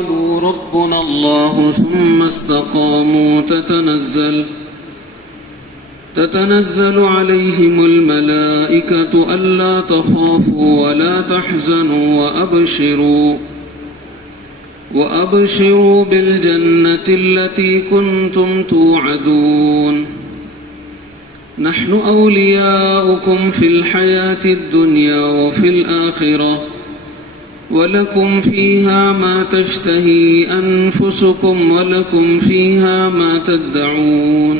قالوا ربنا الله ثم استقاموا تتنزل عليهم الملائكة ألا تخافوا ولا تحزنوا وأبشروا بالجنة التي كنتم توعدون نحن أولياؤكم في الحياة الدنيا وفي الآخرة ولكم فيها ما تشتهي أنفسكم ولكم فيها ما تدعون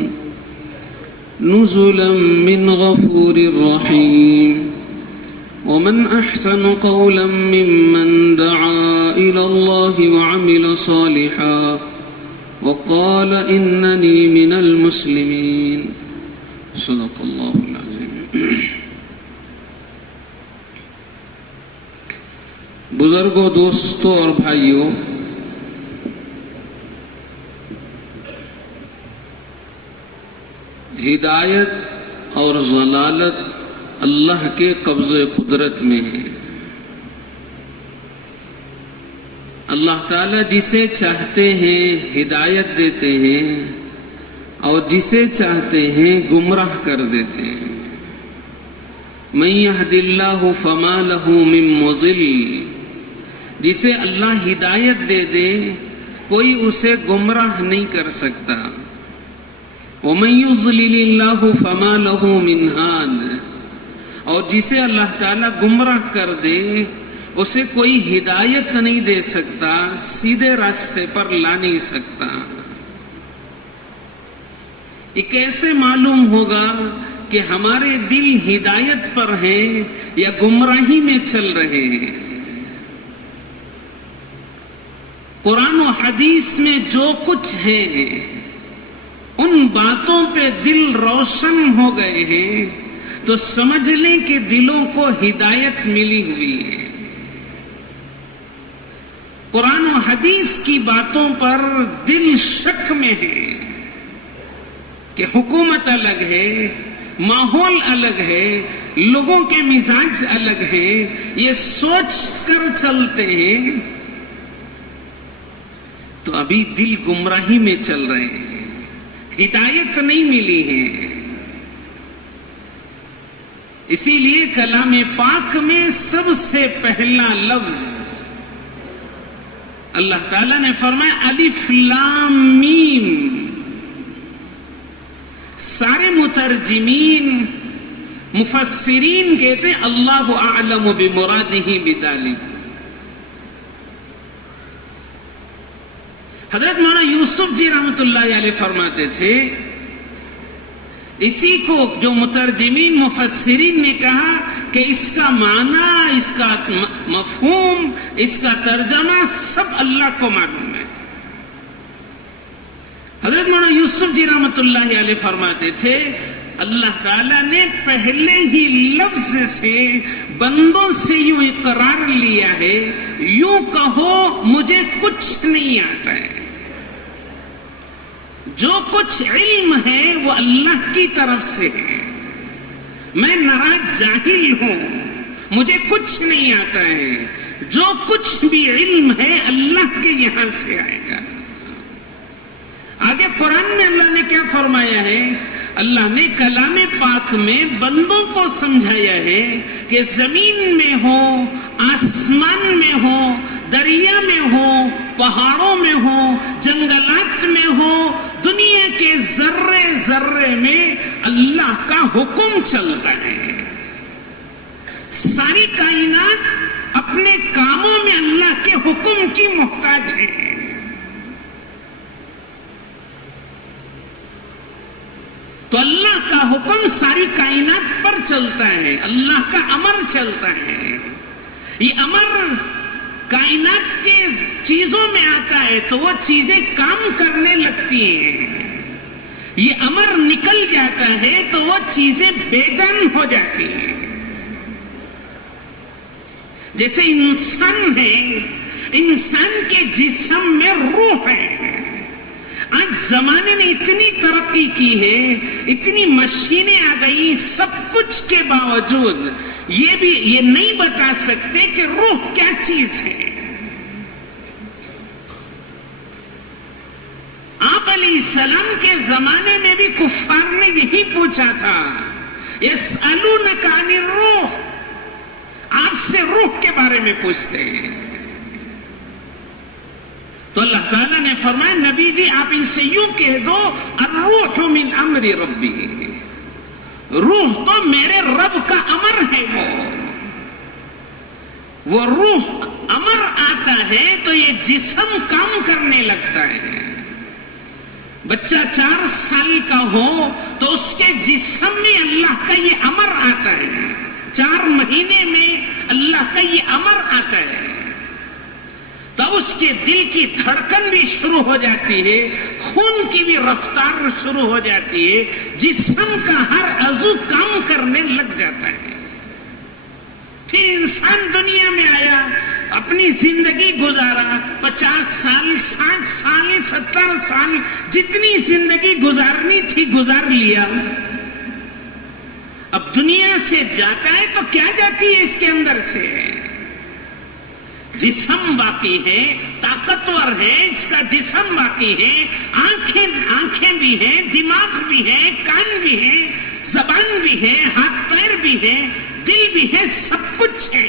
نزلا من غفور رحيم ومن أحسن قولا ممن دعا إلى الله وعمل صالحا وقال إنني من المسلمين صدق اللہ العظیم۔ بزرگوں، دوستوں اور بھائیوں، ہدایت اور ضلالت اللہ کے قبضے قدرت میں ہے۔ اللہ تعالیٰ جسے چاہتے ہیں ہدایت دیتے ہیں اور جسے چاہتے ہیں گمراہ کر دیتے ہیں۔ من یہد اللہ فما لہ من مضل، جسے اللہ ہدایت دے دے کوئی اسے گمراہ نہیں کر سکتا۔ ومن یضلل اللہ فما لہ من ہاد، اور جسے اللہ تعالیٰ گمراہ کر دے اسے کوئی ہدایت نہیں دے سکتا، سیدھے راستے پر لا نہیں سکتا۔ یہ کیسے معلوم ہوگا کہ ہمارے دل ہدایت پر ہیں یا گمراہی میں چل رہے ہیں؟ قرآن و حدیث میں جو کچھ ہے ان باتوں پہ دل روشن ہو گئے ہیں تو سمجھ لیں کہ دلوں کو ہدایت ملی ہوئی ہے۔ قرآن و حدیث کی باتوں پر دل شک میں ہے کہ حکومت الگ ہے، ماحول الگ ہے، لوگوں کے مزاج الگ ہیں، یہ سوچ کر چلتے ہیں تو ابھی دل گمراہی میں چل رہے ہیں، ہدایت نہیں ملی ہے۔ اسی لیے کلام پاک میں سب سے پہلا لفظ اللہ تعالیٰ نے فرمایا الف لام میم۔ سارے مترجمین مفسرین کہتے ہیں اللہ اعلم بمرادہ بذلک۔ حضرت مولانا یوسف جی رحمت اللہ علیہ فرماتے تھے اسی کو جو مترجمین مفسرین نے کہا کہ اس کا معنی، اس کا مفہوم، اس کا ترجمہ سب اللہ کو معلوم ہے۔ حضرت مولانا یوسف جی رحمت اللہ علیہ فرماتے تھے اللہ تعالیٰ نے پہلے ہی لفظ سے بندوں سے یوں اقرار لیا ہے، یوں کہو مجھے کچھ نہیں آتا ہے، جو کچھ علم ہے وہ اللہ کی طرف سے ہے، میں نراج جاہل ہوں، مجھے کچھ نہیں آتا ہے، جو کچھ بھی علم ہے اللہ کے یہاں سے آئے گا۔ آگے قرآن میں اللہ نے کیا فرمایا ہے؟ اللہ نے کلام پاک میں بندوں کو سمجھایا ہے کہ زمین میں ہو، آسمان میں ہو، دریا میں ہو، پہاڑوں میں ہو، جنگلات میں ہو، دنیا کے ذرے ذرے میں اللہ کا حکم چلتا ہے۔ ساری کائنات اپنے کاموں میں اللہ کے حکم کی محتاج ہے۔ تو اللہ کا حکم ساری کائنات پر چلتا ہے، اللہ کا امر چلتا ہے۔ یہ امر کائنات کے چیزوں میں آتا ہے تو وہ چیزیں کام کرنے لگتی ہیں، یہ امر نکل جاتا ہے تو وہ چیزیں بے جان ہو جاتی ہیں۔ جیسے انسان ہے، انسان کے جسم میں روح ہے۔ آج زمانے نے اتنی ترقی کی ہے، اتنی مشینیں آ گئی، سب کچھ کے باوجود یہ نہیں بتا سکتے کہ روح کیا چیز ہے۔ علیہ السلام کے زمانے میں بھی کفار نے یہی پوچھا تھا، یسألونک عن الروح، آپ سے روح کے بارے میں پوچھتے ہیں۔ تو اللہ تعالیٰ نے فرمایا نبی جی آپ ان سے یوں کہہ دو الروح من امر ربی، روح تو میرے رب کا امر ہے، وہ روح امر آتا ہے تو یہ جسم کام کرنے لگتا ہے۔ بچہ 4 سال کا ہو تو اس کے جسم میں اللہ کا یہ امر آتا ہے، 4 مہینے میں اللہ کا یہ امر آتا ہے، تب اس کے دل کی دھڑکن بھی شروع ہو جاتی ہے، خون کی بھی رفتار شروع ہو جاتی ہے، جسم کا ہر عضو کام کرنے لگ جاتا ہے۔ پھر انسان دنیا میں آیا، اپنی زندگی گزارا، 50 سال 60 سال 70 سال جتنی زندگی گزارنی تھی گزار لیا، اب دنیا سے جاتا ہے تو کیا جاتی ہے اس کے اندر سے؟ جسم باقی ہے، طاقتور ہے، اس کا جسم باقی ہے، آنکھیں بھی ہیں، دماغ بھی ہے، کان بھی ہے، زبان بھی ہے، ہاتھ پیر بھی ہے، دل بھی ہے، سب کچھ ہے۔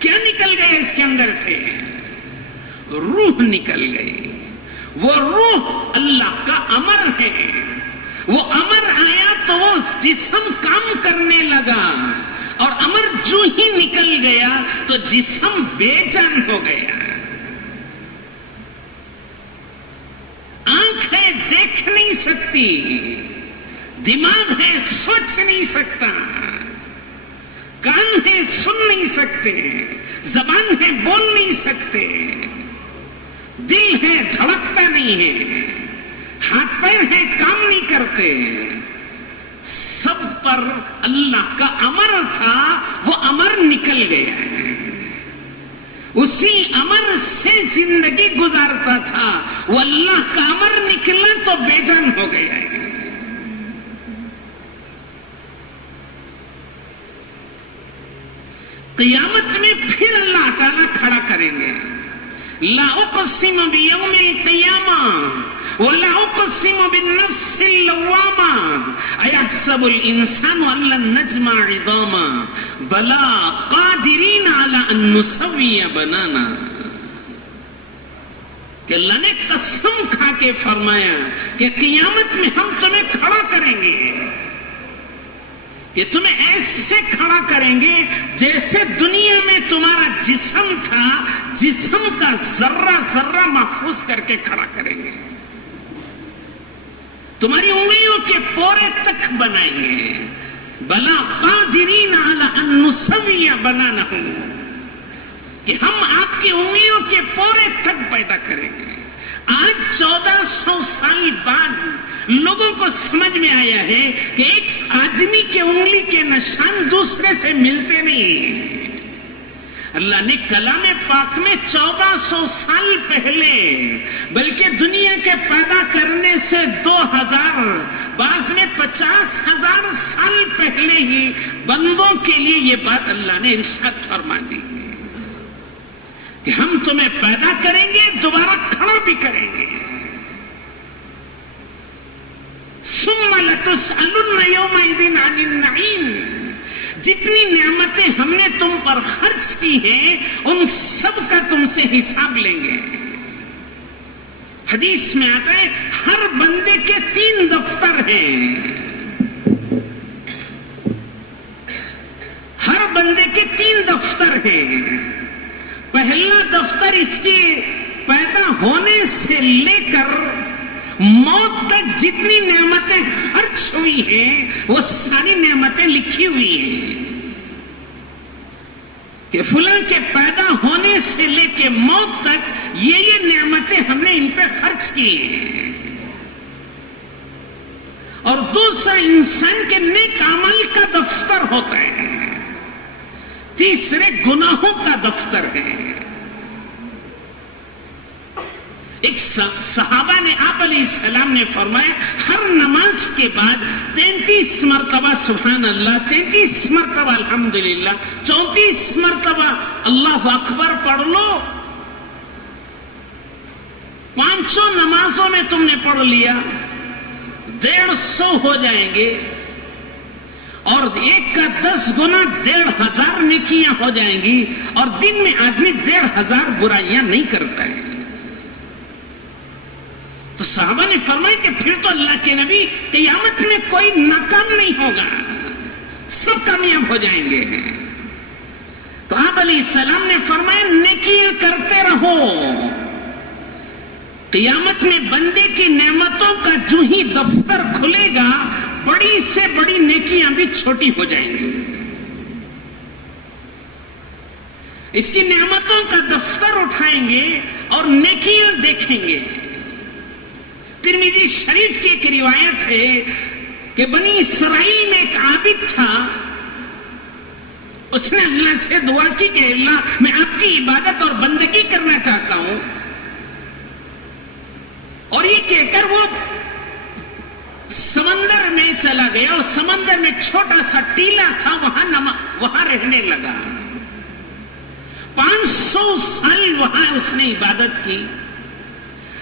کیا نکل گیا اس کے اندر سے؟ روح نکل گئی۔ وہ روح اللہ کا امر ہے، وہ امر آیا تو وہ جسم کام کرنے لگا، اور امر جو ہی نکل گیا تو جسم بے جان ہو گیا۔ آنکھ ہے دیکھ نہیں سکتی، دماغ ہے سوچ نہیں سکتا، کان ہے سن نہیں سکتے، زبان ہے بول نہیں سکتے، دل ہے دھڑکتا نہیں ہے، ہاتھ پیر ہے کام نہیں کرتے، سب پر اللہ کا امر تھا، وہ امر نکل گیا ہے۔ اسی امر سے زندگی گزارتا تھا، وہ اللہ کا امر نکلا تو بے جان ہو گیا ہے۔ قیامت میں پھر اللہ تعالیٰ کھڑا کریں گے، لا اقسم بیوم القیامہ ولا اقسم بالنفس اللوامہ ایحسب الانسان ان لن نجمع عظاما بلا قادرین علی ان نسوی بنانا، کہ اللہ نے قسم کھا کے فرمایا کہ قیامت میں ہم تمہیں کھڑا کریں گے، کہ تمہیں ایسے کھڑا کریں گے جیسے دنیا میں تمہارا جسم تھا، جسم کا ذرہ ذرہ محفوظ کر کے کھڑا کریں گے، تمہاری انگلیوں کے پورے تک بنائیں گے، بلا قادرین علی ان نسوی بنانا، کہ ہم آپ کی انگلیوں کے پورے تک پیدا کریں گے۔ آج 1400 سال بعد لوگوں کو سمجھ میں آیا ہے کہ ایک آدمی کے انگلی کے نشان دوسرے سے ملتے نہیں۔ اللہ نے کلام پاک میں 1400 سال پہلے، بلکہ دنیا کے پیدا کرنے سے 2000 بعض میں 50,000 سال پہلے ہی بندوں کے لیے یہ بات اللہ نے ارشاد فرما دی کہ ہم تمہیں پیدا کریں گے، دوبارہ کھڑا بھی کریں گے۔ ثم لتسألن یومئذ عن النعیم، جتنی نعمتیں ہم نے تم پر خرچ کی ہیں ان سب کا تم سے حساب لیں گے۔ حدیث میں آتا ہے ہر بندے کے 3 دفتر ہیں، ہر بندے کے 3 دفتر ہیں۔ پہلا دفتر اس کے پیدا ہونے سے لے کر موت تک جتنی نعمتیں خرچ ہوئی ہیں وہ ساری نعمتیں لکھی ہوئی ہیں، کہ فلاں کے پیدا ہونے سے لے کے موت تک یہ نعمتیں ہم نے ان پہ خرچ کی ہیں۔ اور دوسرا انسان کے نیک عمل کا دفتر ہوتا ہے، تیسرے گناہوں کا دفتر ہے۔ ایک صحابہ نے آپ علیہ السلام نے فرمایا ہر نماز کے بعد 33 مرتبہ سبحان اللہ، 33 مرتبہ الحمدللہ، 34 مرتبہ اللہ اکبر پڑھ لو، 500 نمازوں میں تم نے پڑھ لیا 150 ہو جائیں گے، اور ایک کا 10 گنا 1500 نیکیاں ہو جائیں گی، اور دن میں آدمی 1500 برائیاں نہیں کرتا ہے۔ تو صحابہ نے فرمایا کہ پھر تو اللہ کے نبی قیامت میں کوئی ناکام نہیں ہوگا، سب کامیاب ہو جائیں گے۔ تو آپ علیہ السلام نے فرمایا نیکیاں کرتے رہو، قیامت میں بندے کی نعمتوں کا جو ہی دفتر کھلے گا بڑی سے بڑی نیکیاں بھی چھوٹی ہو جائیں گی۔ اس کی نعمتوں کا دفتر اٹھائیں گے اور نیکیاں دیکھیں گے۔ ترمذی شریف کی ایک روایت ہے کہ بنی اسرائیل میں ایک عابد تھا، اس نے اللہ سے دعا کی کہ اللہ میں آپ کی عبادت اور بندگی کرنا چاہتا ہوں، اور یہ کہہ کر وہ سمندر میں چلا گیا، اور سمندر میں چھوٹا سا ٹیلا تھا، وہاں رہنے لگا۔ 500 سال وہاں اس نے عبادت کی،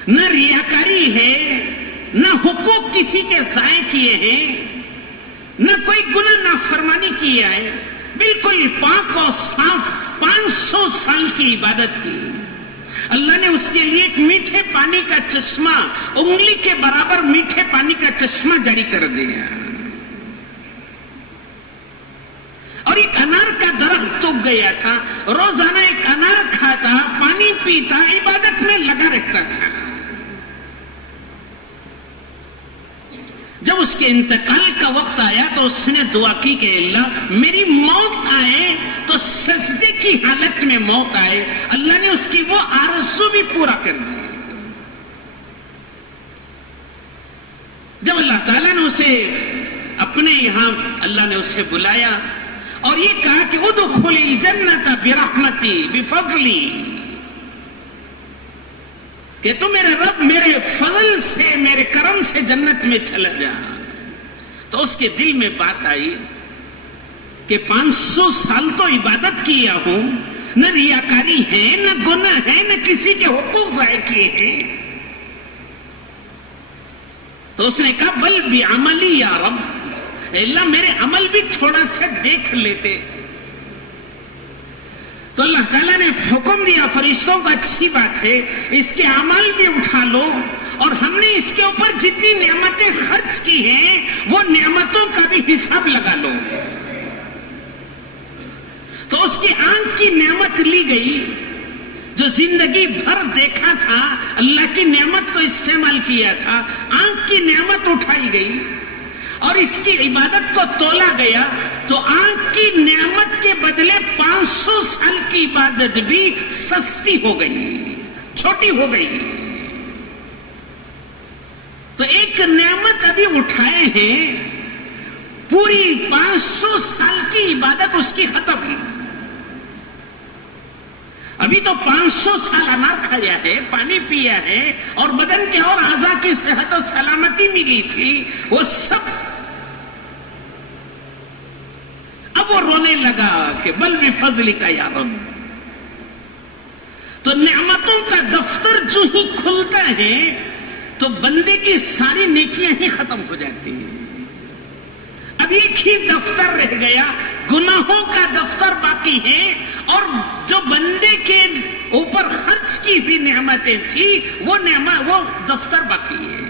نہ ریاکاری ہے، نہ حقوق کسی کے ضائع کیے ہیں، نہ کوئی گناہ نافرمانی کیا ہے، بالکل پاک اور صاف 500 سال کی عبادت کی۔ اللہ نے اس کے لیے ایک میٹھے پانی کا چشمہ، انگلی کے برابر میٹھے پانی کا چشمہ جاری کر دیا، اور ایک انار کا درخت اگ گیا تھا، روزانہ ایک انار کھاتا، پانی پیتا، عبادت میں لگا رہتا تھا۔ جب اس کے انتقال کا وقت آیا تو اس نے دعا کی کہ اللہ میری موت آئے تو سجدے کی حالت میں موت آئے۔ اللہ نے اس کی وہ آرزو بھی پورا کر دی۔ جب اللہ تعالیٰ نے اسے اپنے یہاں اللہ نے اسے بلایا اور یہ کہا کہ ادخل الجنت برحمتی بفضلی، کہ تو میرے رب میرے فضل سے، میرے کرم سے جنت میں چلا جا، تو اس کے دل میں بات آئی کہ 500 سال تو عبادت کیا ہوں، نہ ریاکاری ہے، نہ گناہ ہے، نہ کسی کے حقوق ضائع کیے ہیں۔ تو اس نے کہا بل بعملی یا رب، اے اللہ میرے عمل بھی تھوڑا سا دیکھ لیتے۔ تو اللہ تعالیٰ نے حکم دیا فرشتوں کو اچھی بات ہے، اس کے اعمال بھی اٹھا لو، اور ہم نے اس کے اوپر جتنی نعمتیں خرچ کی ہیں وہ نعمتوں کا بھی حساب لگا لو۔ تو اس کی آنکھ کی نعمت لی گئی، جو زندگی بھر دیکھا تھا، اللہ کی نعمت کو استعمال کیا تھا، آنکھ کی نعمت اٹھائی گئی اور اس کی عبادت کو تولا گیا، تو آنکھ کی نعمت کے بدلے 500 سال کی عبادت بھی سستی ہو گئی، چھوٹی ہو گئی۔ تو ایک نعمت ابھی اٹھائے ہیں، پوری 500 سال کی عبادت اس کی ختم۔ ابھی تو 500 سال انار کھایا ہے، پانی پیا ہے، اور بدن کے اور اعضاء کی صحت و سلامتی ملی تھی، وہ سب اب وہ رونے لگا کہ بل بفضلک یا رب۔ تو نعمتوں کا دفتر جو ہی کھلتا ہے تو بندے کی ساری نیکیاں ہی ختم ہو جاتی ہیں۔ اب ایک ہی دفتر رہ گیا، گناہوں کا دفتر باقی ہے، اور جو بندے کے اوپر خرچ کی بھی نعمتیں تھی وہ دفتر باقی ہے۔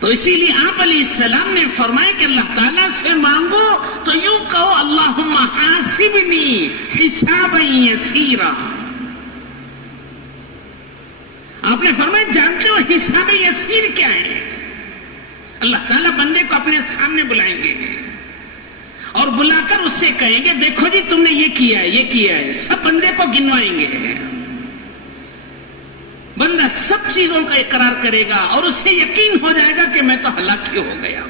تو اسی لیے آپ علیہ السلام نے فرمایا کہ اللہ تعالیٰ سے مانگو تو یوں کہو اللہم حاسبنی حسابا یسیرا۔ آپ نے فرمایا جانتے ہو حساب یسیر کیا ہے؟ اللہ تعالیٰ بندے کو اپنے سامنے بلائیں گے اور بلا کر اس سے کہیں گے دیکھو جی تم نے یہ کیا ہے، یہ کیا ہے، سب بندے کو گنوائیں گے۔ بندہ سب چیزوں کا اقرار کرے گا اور اس سے یقین ہو جائے گا کہ میں تو ہلاک ہی ہو گیا۔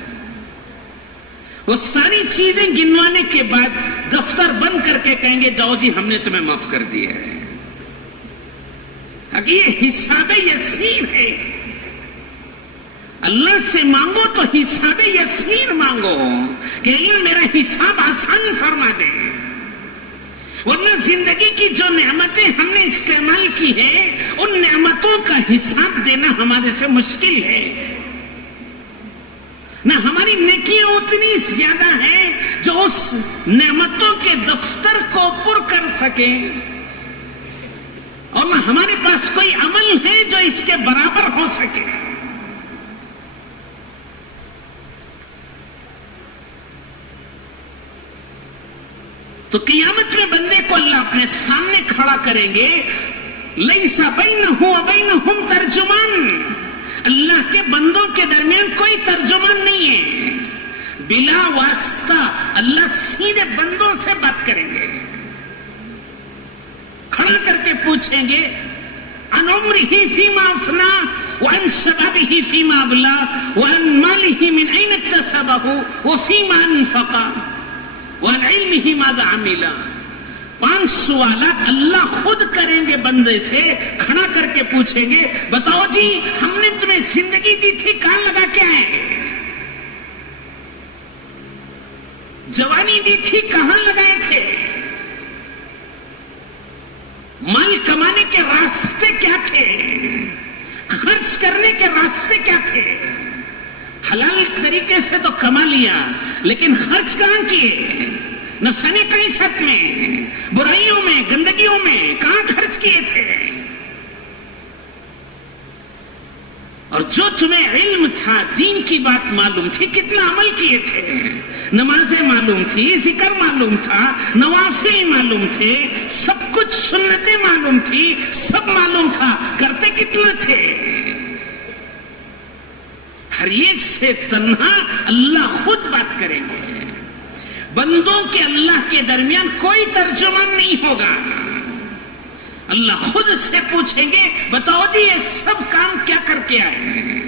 وہ ساری چیزیں گنوانے کے بعد دفتر بند کر کے کہیں گے جاؤ جی ہم نے تمہیں معاف کر دیا ہے۔ اگر یہ حساب یسیر ہے، اللہ سے مانگو تو حساب یسیر مانگو کہ اللہ میرا حساب آسان فرما دے، ورنہ زندگی کی جو نعمتیں ہم نے استعمال کی ہیں ان نعمتوں کا حساب دینا ہمارے سے مشکل ہے. نہ ہماری نیکیاں اتنی زیادہ ہیں جو اس نعمتوں کے دفتر کو پر کر سکیں، اور نہ ہمارے پاس کوئی عمل ہے جو اس کے برابر ہو سکے. تو قیامت میں بندے کو اللہ اپنے سامنے کھڑا کریں گے. لیس بینہ و بینہم ترجمان، اللہ کے بندوں کے درمیان کوئی ترجمان نہیں ہے، بلا واسطہ اللہ سیدھے بندوں سے بات کریں گے. کھڑا کر کے پوچھیں گے عن عمرہ فیما افنا وعن شبابہ فیما ابلا وعن مالہ من این اکتسبہ وفیما انفقا وعن علمہ ماذا عملا. 5 سوالات اللہ خود کریں گے بندے سے. کھڑا کر کے پوچھیں گے بتاؤ جی ہم نے تمہیں زندگی دی تھی کہاں لگا کے آئے، جوانی دی تھی کہاں لگائے تھے، مال کمانے کے راستے کیا تھے، خرچ کرنے کے راستے کیا تھے. حلال طریقے سے تو کما لیا لیکن خرچ کہاں کیے، نفسانی معیشت میں، برائیوں میں، گندگیوں میں کہاں خرچ کیے تھے. اور جو تمہیں علم تھا، دین کی بات معلوم تھی، کتنا عمل کیے تھے، نمازیں معلوم تھی، ذکر معلوم تھا، نوافل معلوم تھے، سب کچھ سنتیں معلوم تھی، سب معلوم تھا، کرتے کتنا تھے. ہر ایک سے تنہا اللہ خود بات کریں گے. بندوں کے اللہ کے درمیان کوئی ترجمان نہیں ہوگا. اللہ خود سے پوچھیں گے بتاؤ جی یہ سب کام کیا کر کے آئے.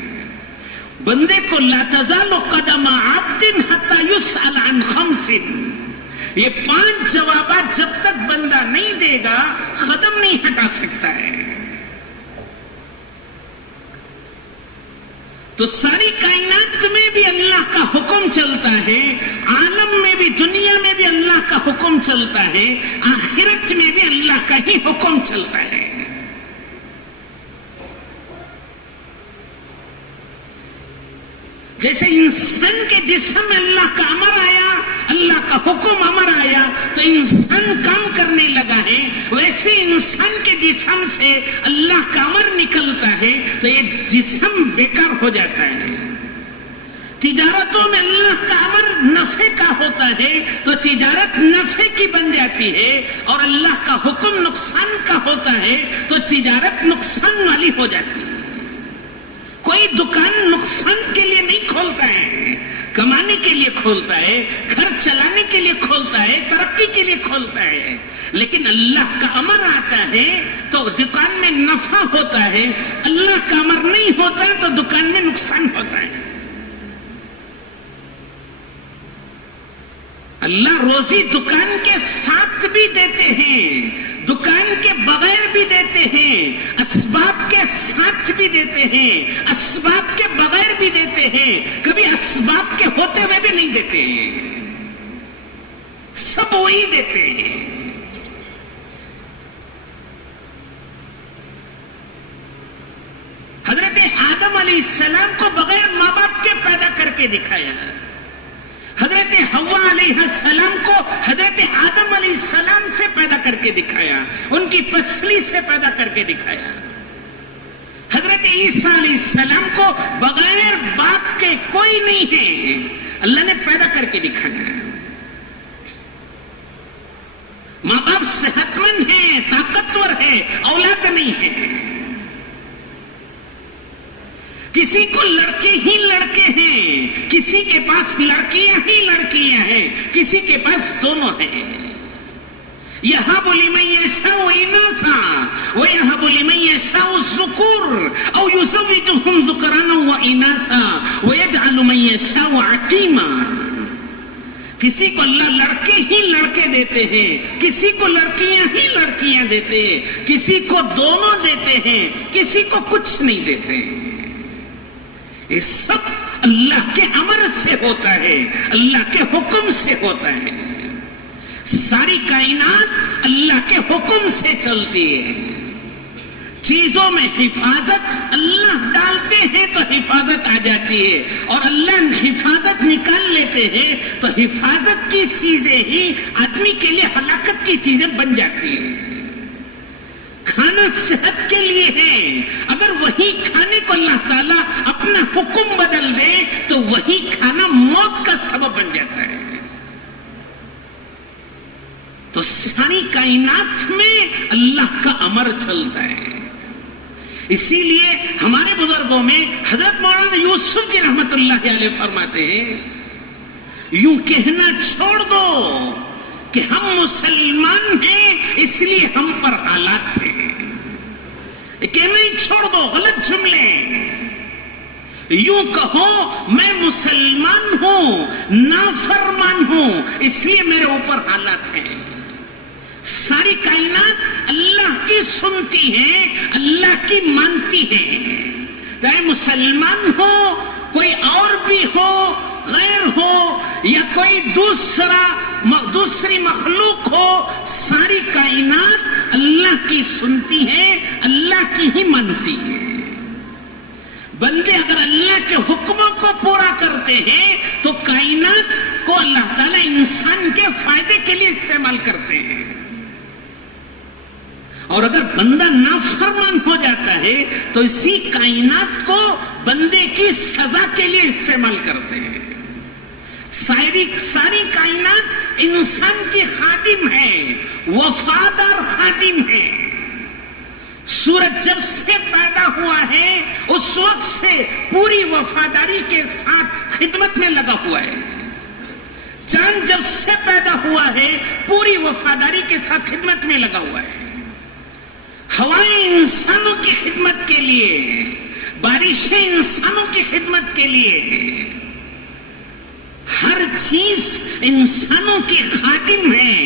بندے کو لا تزال قدم عبد حتی یسأل عن 5، یہ 5 جوابات جب تک بندہ نہیں دے گا قدم نہیں ہٹا سکتا ہے. تو ساری کائنات میں بھی اللہ کا حکم چلتا ہے، عالم میں بھی، دنیا میں بھی اللہ کا حکم چلتا ہے، آخرت میں بھی اللہ کا ہی حکم چلتا ہے. جیسے انسان کے جسم میں اللہ کا امر آیا، اللہ کا حکم امر آیا تو انسان کام کرنے لگا ہے، ویسے انسان کے جسم سے اللہ کا امر نکلتا ہے تو یہ جسم بیکار ہو جاتا ہے. تجارتوں میں اللہ کا امر نفع کا ہوتا ہے تو تجارت نفع کی بن جاتی ہے، اور اللہ کا حکم نقصان کا ہوتا ہے تو تجارت نقصان والی ہو جاتی ہے. کوئی دکان نقصان کے لیے نہیں کھولتا ہے، کمانے کے لیے کھولتا ہے، گھر چلانے کے لیے کھولتا ہے، ترقی کے لیے کھولتا ہے. لیکن اللہ کا امر آتا ہے تو دکان میں نفع ہوتا ہے، اللہ کا امر نہیں ہوتا تو دکان میں نقصان ہوتا ہے. اللہ روزی دکان کے ساتھ بھی دیتے ہیں، دکان کے بغیر بھی دیتے ہیں، اسباب کے ساتھ بھی دیتے ہیں، اسباب کے بغیر بھی دیتے ہیں، کبھی اسباب کے ہوتے ہوئے بھی نہیں دیتے ہیں، سب وہی دیتے ہیں. حضرت آدم علیہ السلام کو بغیر ماں باپ کے پیدا کر کے دکھایا. حضرت حوا علیہ السلام کو حضرت آدم علیہ السلام سے پیدا کر کے دکھایا، ان کی پسلی سے پیدا کر کے دکھایا. حضرت عیسیٰ علیہ السلام کو بغیر باپ کے کوئی نہیں ہے، اللہ نے پیدا کر کے دکھایا. ماں باپ صحت مند ہیں، طاقتور ہے، اولاد نہیں ہے. کسی کو لڑکے ہی لڑکے ہیں، کسی کے پاس لڑکیاں ہی لڑکیاں ہیں، کسی کے پاس دونوں ہیں. يَهَبُ لِمَن يَشَاءُ إِنَاثًا وَيَهَبُ لِمَن يَشَاءُ الذُّكُورَ أَوْ يُزَوِّجُهُمْ ذُكْرَانًا وَإِنَاثًا وَيَجْعَلُ مَن يَشَاءُ عَقِيمًا. کسی کو اللہ لڑکے ہی لڑکے دیتے ہیں، کسی کو لڑکیاں ہی لڑکیاں دیتے ہیں، کسی کو دونوں دیتے ہیں، کسی کو کچھ نہیں دیتے. یہ سب اللہ کے امر سے ہوتا ہے، اللہ کے حکم سے ہوتا ہے. ساری کائنات اللہ کے حکم سے چلتی ہے. چیزوں میں حفاظت اللہ ڈالتے ہیں تو حفاظت آ جاتی ہے, اور اللہ حفاظت نکال لیتے ہیں تو حفاظت کی چیزیں ہی آدمی کے لیے ہلاکت کی چیزیں بن جاتی ہیں. کھانا صحت کے لیے ہے, اگر وہی کھانے کو اللہ تعالیٰ اپنا حکم بدل دے تو وہی کھانا موت کا سبب بن جاتا ہے. تو ساری کائنات میں اللہ کا امر چلتا ہے. اسی لیے ہمارے بزرگوں میں حضرت مولانا یوسف جی رحمت اللہ علیہ فرماتے ہیں, یوں کہنا چھوڑ دو کہ ہم مسلمان ہیں اس لیے ہم پر حالات ہیں. کہنا ہی چھوڑ دو, غلط جملے. یوں کہو میں مسلمان ہوں, نافرمان ہوں, اس لیے میرے اوپر حالات ہیں. ساری کائنات اللہ کی سنتی ہے, اللہ کی مانتی ہے. چاہے مسلمان ہو, کوئی اور بھی ہو, غیر ہو, یا کوئی دوسری مخلوق ہو, ساری کائنات اللہ کی سنتی ہے, اللہ کی ہی مانتی ہے. بندے اگر اللہ کے حکموں کو پورا کرتے ہیں تو کائنات کو اللہ تعالیٰ انسان کے فائدے کے لیے استعمال کرتے ہیں, اور اگر بندہ نافرمان ہو جاتا ہے تو اسی کائنات کو بندے کی سزا کے لیے استعمال کرتے ہیں. ساری کائنات انسان کی خادم ہے, وفادار خادم ہے. سورج جب سے پیدا ہوا ہے اس وقت سے پوری وفاداری کے ساتھ خدمت میں لگا ہوا ہے. چاند جب سے پیدا ہوا ہے پوری وفاداری کے ساتھ خدمت میں لگا ہوا ہے. ہوائیں انسانوں کی خدمت کے لیے, بارشیں انسانوں کی خدمت کے لیے, ہر چیز انسانوں کی خادم ہے.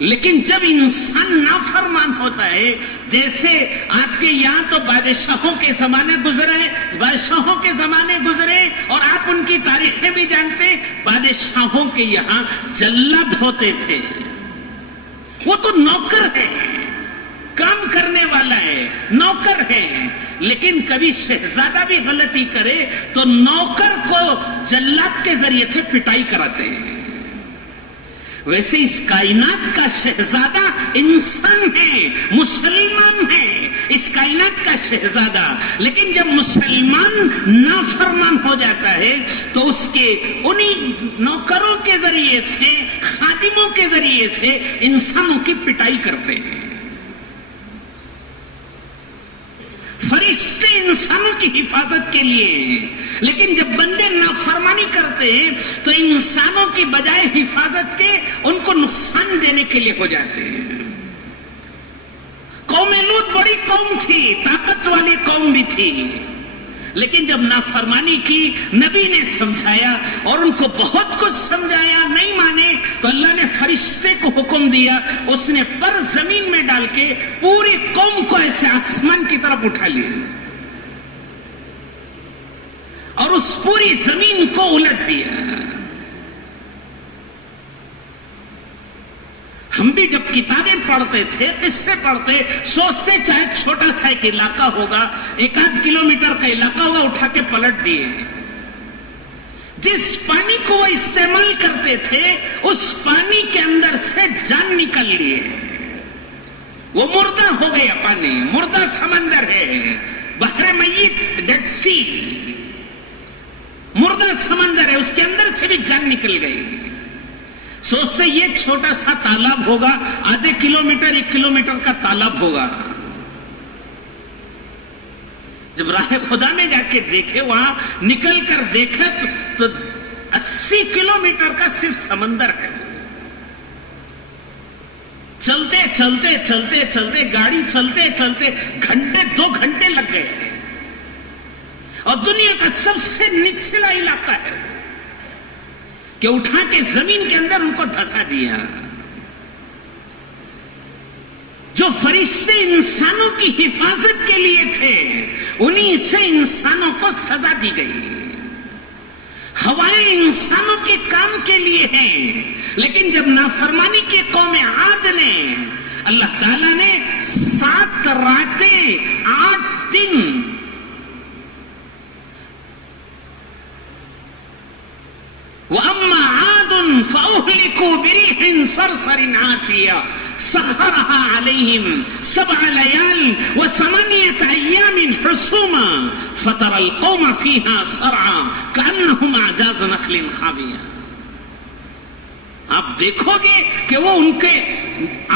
لیکن جب انسان نافرمان ہوتا ہے, جیسے آپ کے یہاں تو بادشاہوں کے زمانے گزرے اور آپ ان کی تاریخیں بھی جانتے. بادشاہوں کے یہاں جلاد ہوتے تھے, وہ تو نوکر ہے, کام کرنے والا ہے, نوکر ہے. لیکن کبھی شہزادہ بھی غلطی کرے تو نوکر کو جلاد کے ذریعے سے پٹائی کراتے ہیں. ویسے اس کائنات کا شہزادہ انسان ہے, مسلمان ہے, اس کائنات کا شہزادہ. لیکن جب مسلمان نافرمان ہو جاتا ہے تو اس کے انہی نوکروں کے ذریعے سے, خادموں کے ذریعے سے انسانوں کی پٹائی کرتے ہیں. فرشتے انسانوں کی حفاظت کے لیے ہیں, لیکن جب بندے نافرمانی کرتے ہیں تو انسانوں کی بجائے حفاظت کے ان کو نقصان دینے کے لیے ہو جاتے ہیں. قوم لوط بڑی قوم تھی, طاقت والی قوم بھی تھی, لیکن جب نافرمانی کی نبی نے سمجھایا اور ان کو بہت کچھ سمجھایا, نہیں مانے تو اللہ نے فرشتے کو حکم دیا, اس نے پر زمین میں ڈال کے پوری قوم کو ایسے آسمان کی طرف اٹھا لیا اور اس پوری زمین کو الٹ دیا. ہم بھی جب کتابیں پڑھتے تھے, قصے پڑھتے, سوچتے چاہے چھوٹا سا ایک علاقہ ہوگا, 1-8 کلومیٹر کا علاقہ ہوگا, اٹھا کے پلٹ دیے. جس پانی کو وہ استعمال کرتے تھے اس پانی کے اندر سے جان نکل لیے, وہ مردہ ہو گیا پانی, مردہ سمندر ہے, بحر میت, ڈیڈ سی, مردہ سمندر ہے, اس کے اندر سے بھی جان نکل گئی. سوچتے یہ چھوٹا سا تالاب ہوگا, آدھے کلومیٹر 1 کلومیٹر کا تالاب ہوگا. جب راہ خدا میں جا کے دیکھے, وہاں نکل کر دیکھا تو 80 کلومیٹر کا صرف سمندر ہے. چلتے چلتے چلتے چلتے گاڑی چلتے چلتے گھنٹے 2 گھنٹے لگ گئے, اور دنیا کا سب سے نچلا علاقہ ہے کہ اٹھا کے زمین کے اندر ان کو دھسا دیا. جو فرشتے انسانوں کی حفاظت کے لیے تھے انہی سے انسانوں کو سزا دی گئی. ہوائیں انسانوں کے کام کے لیے ہیں, لیکن جب نافرمانی کی قوم عاد نے تعالیٰ نے 7 راتیں 8 دن وَأَمَّا عَادٌ فَأُهْلِكُوا بِرِيحٍ صَرْصَرٍ عَاتِيَةٍ سَخَّرَهَا عَلَيْهِمْ 7 لَيَالٍ و8 أَيَّامٍ حُسُومًا فَتَرَى الْقَوْمَ فِيهَا صَرْعًا كَأَنَّهُمْ أَعْجَازُ نَخْلٍ خَاوِيَةٍ. آپ دیکھو گے کہ وہ ان کے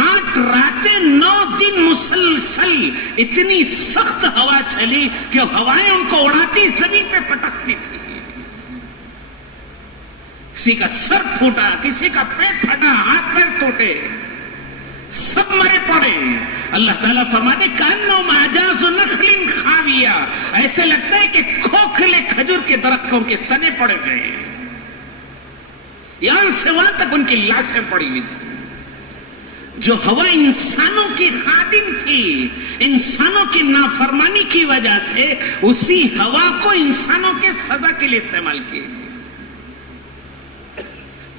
8 راتیں 9 دن مسلسل اتنی سخت ہوا چلی کہ ہوائیں ان کو اڑاتی زمین پہ پٹکتی تھی. کسی کا سر پھوٹا, کسی کا پیٹ پھٹا, ہاتھ پیر ٹوٹے, سب مرے پڑے. اللہ تعالیٰ فرماتے کأنہم أعجاز نخل خاویہ, ایسے لگتا ہے کہ کھوکھلے کھجور کے درختوں کے تنے پڑ گئے. یہاں سے وہاں تک ان کی لاشیں پڑی ہوئی تھی. جو ہوا انسانوں کی خادم تھی, انسانوں کی نافرمانی کی وجہ سے اسی ہوا کو انسانوں کے سزا کے لیے استعمال کیے.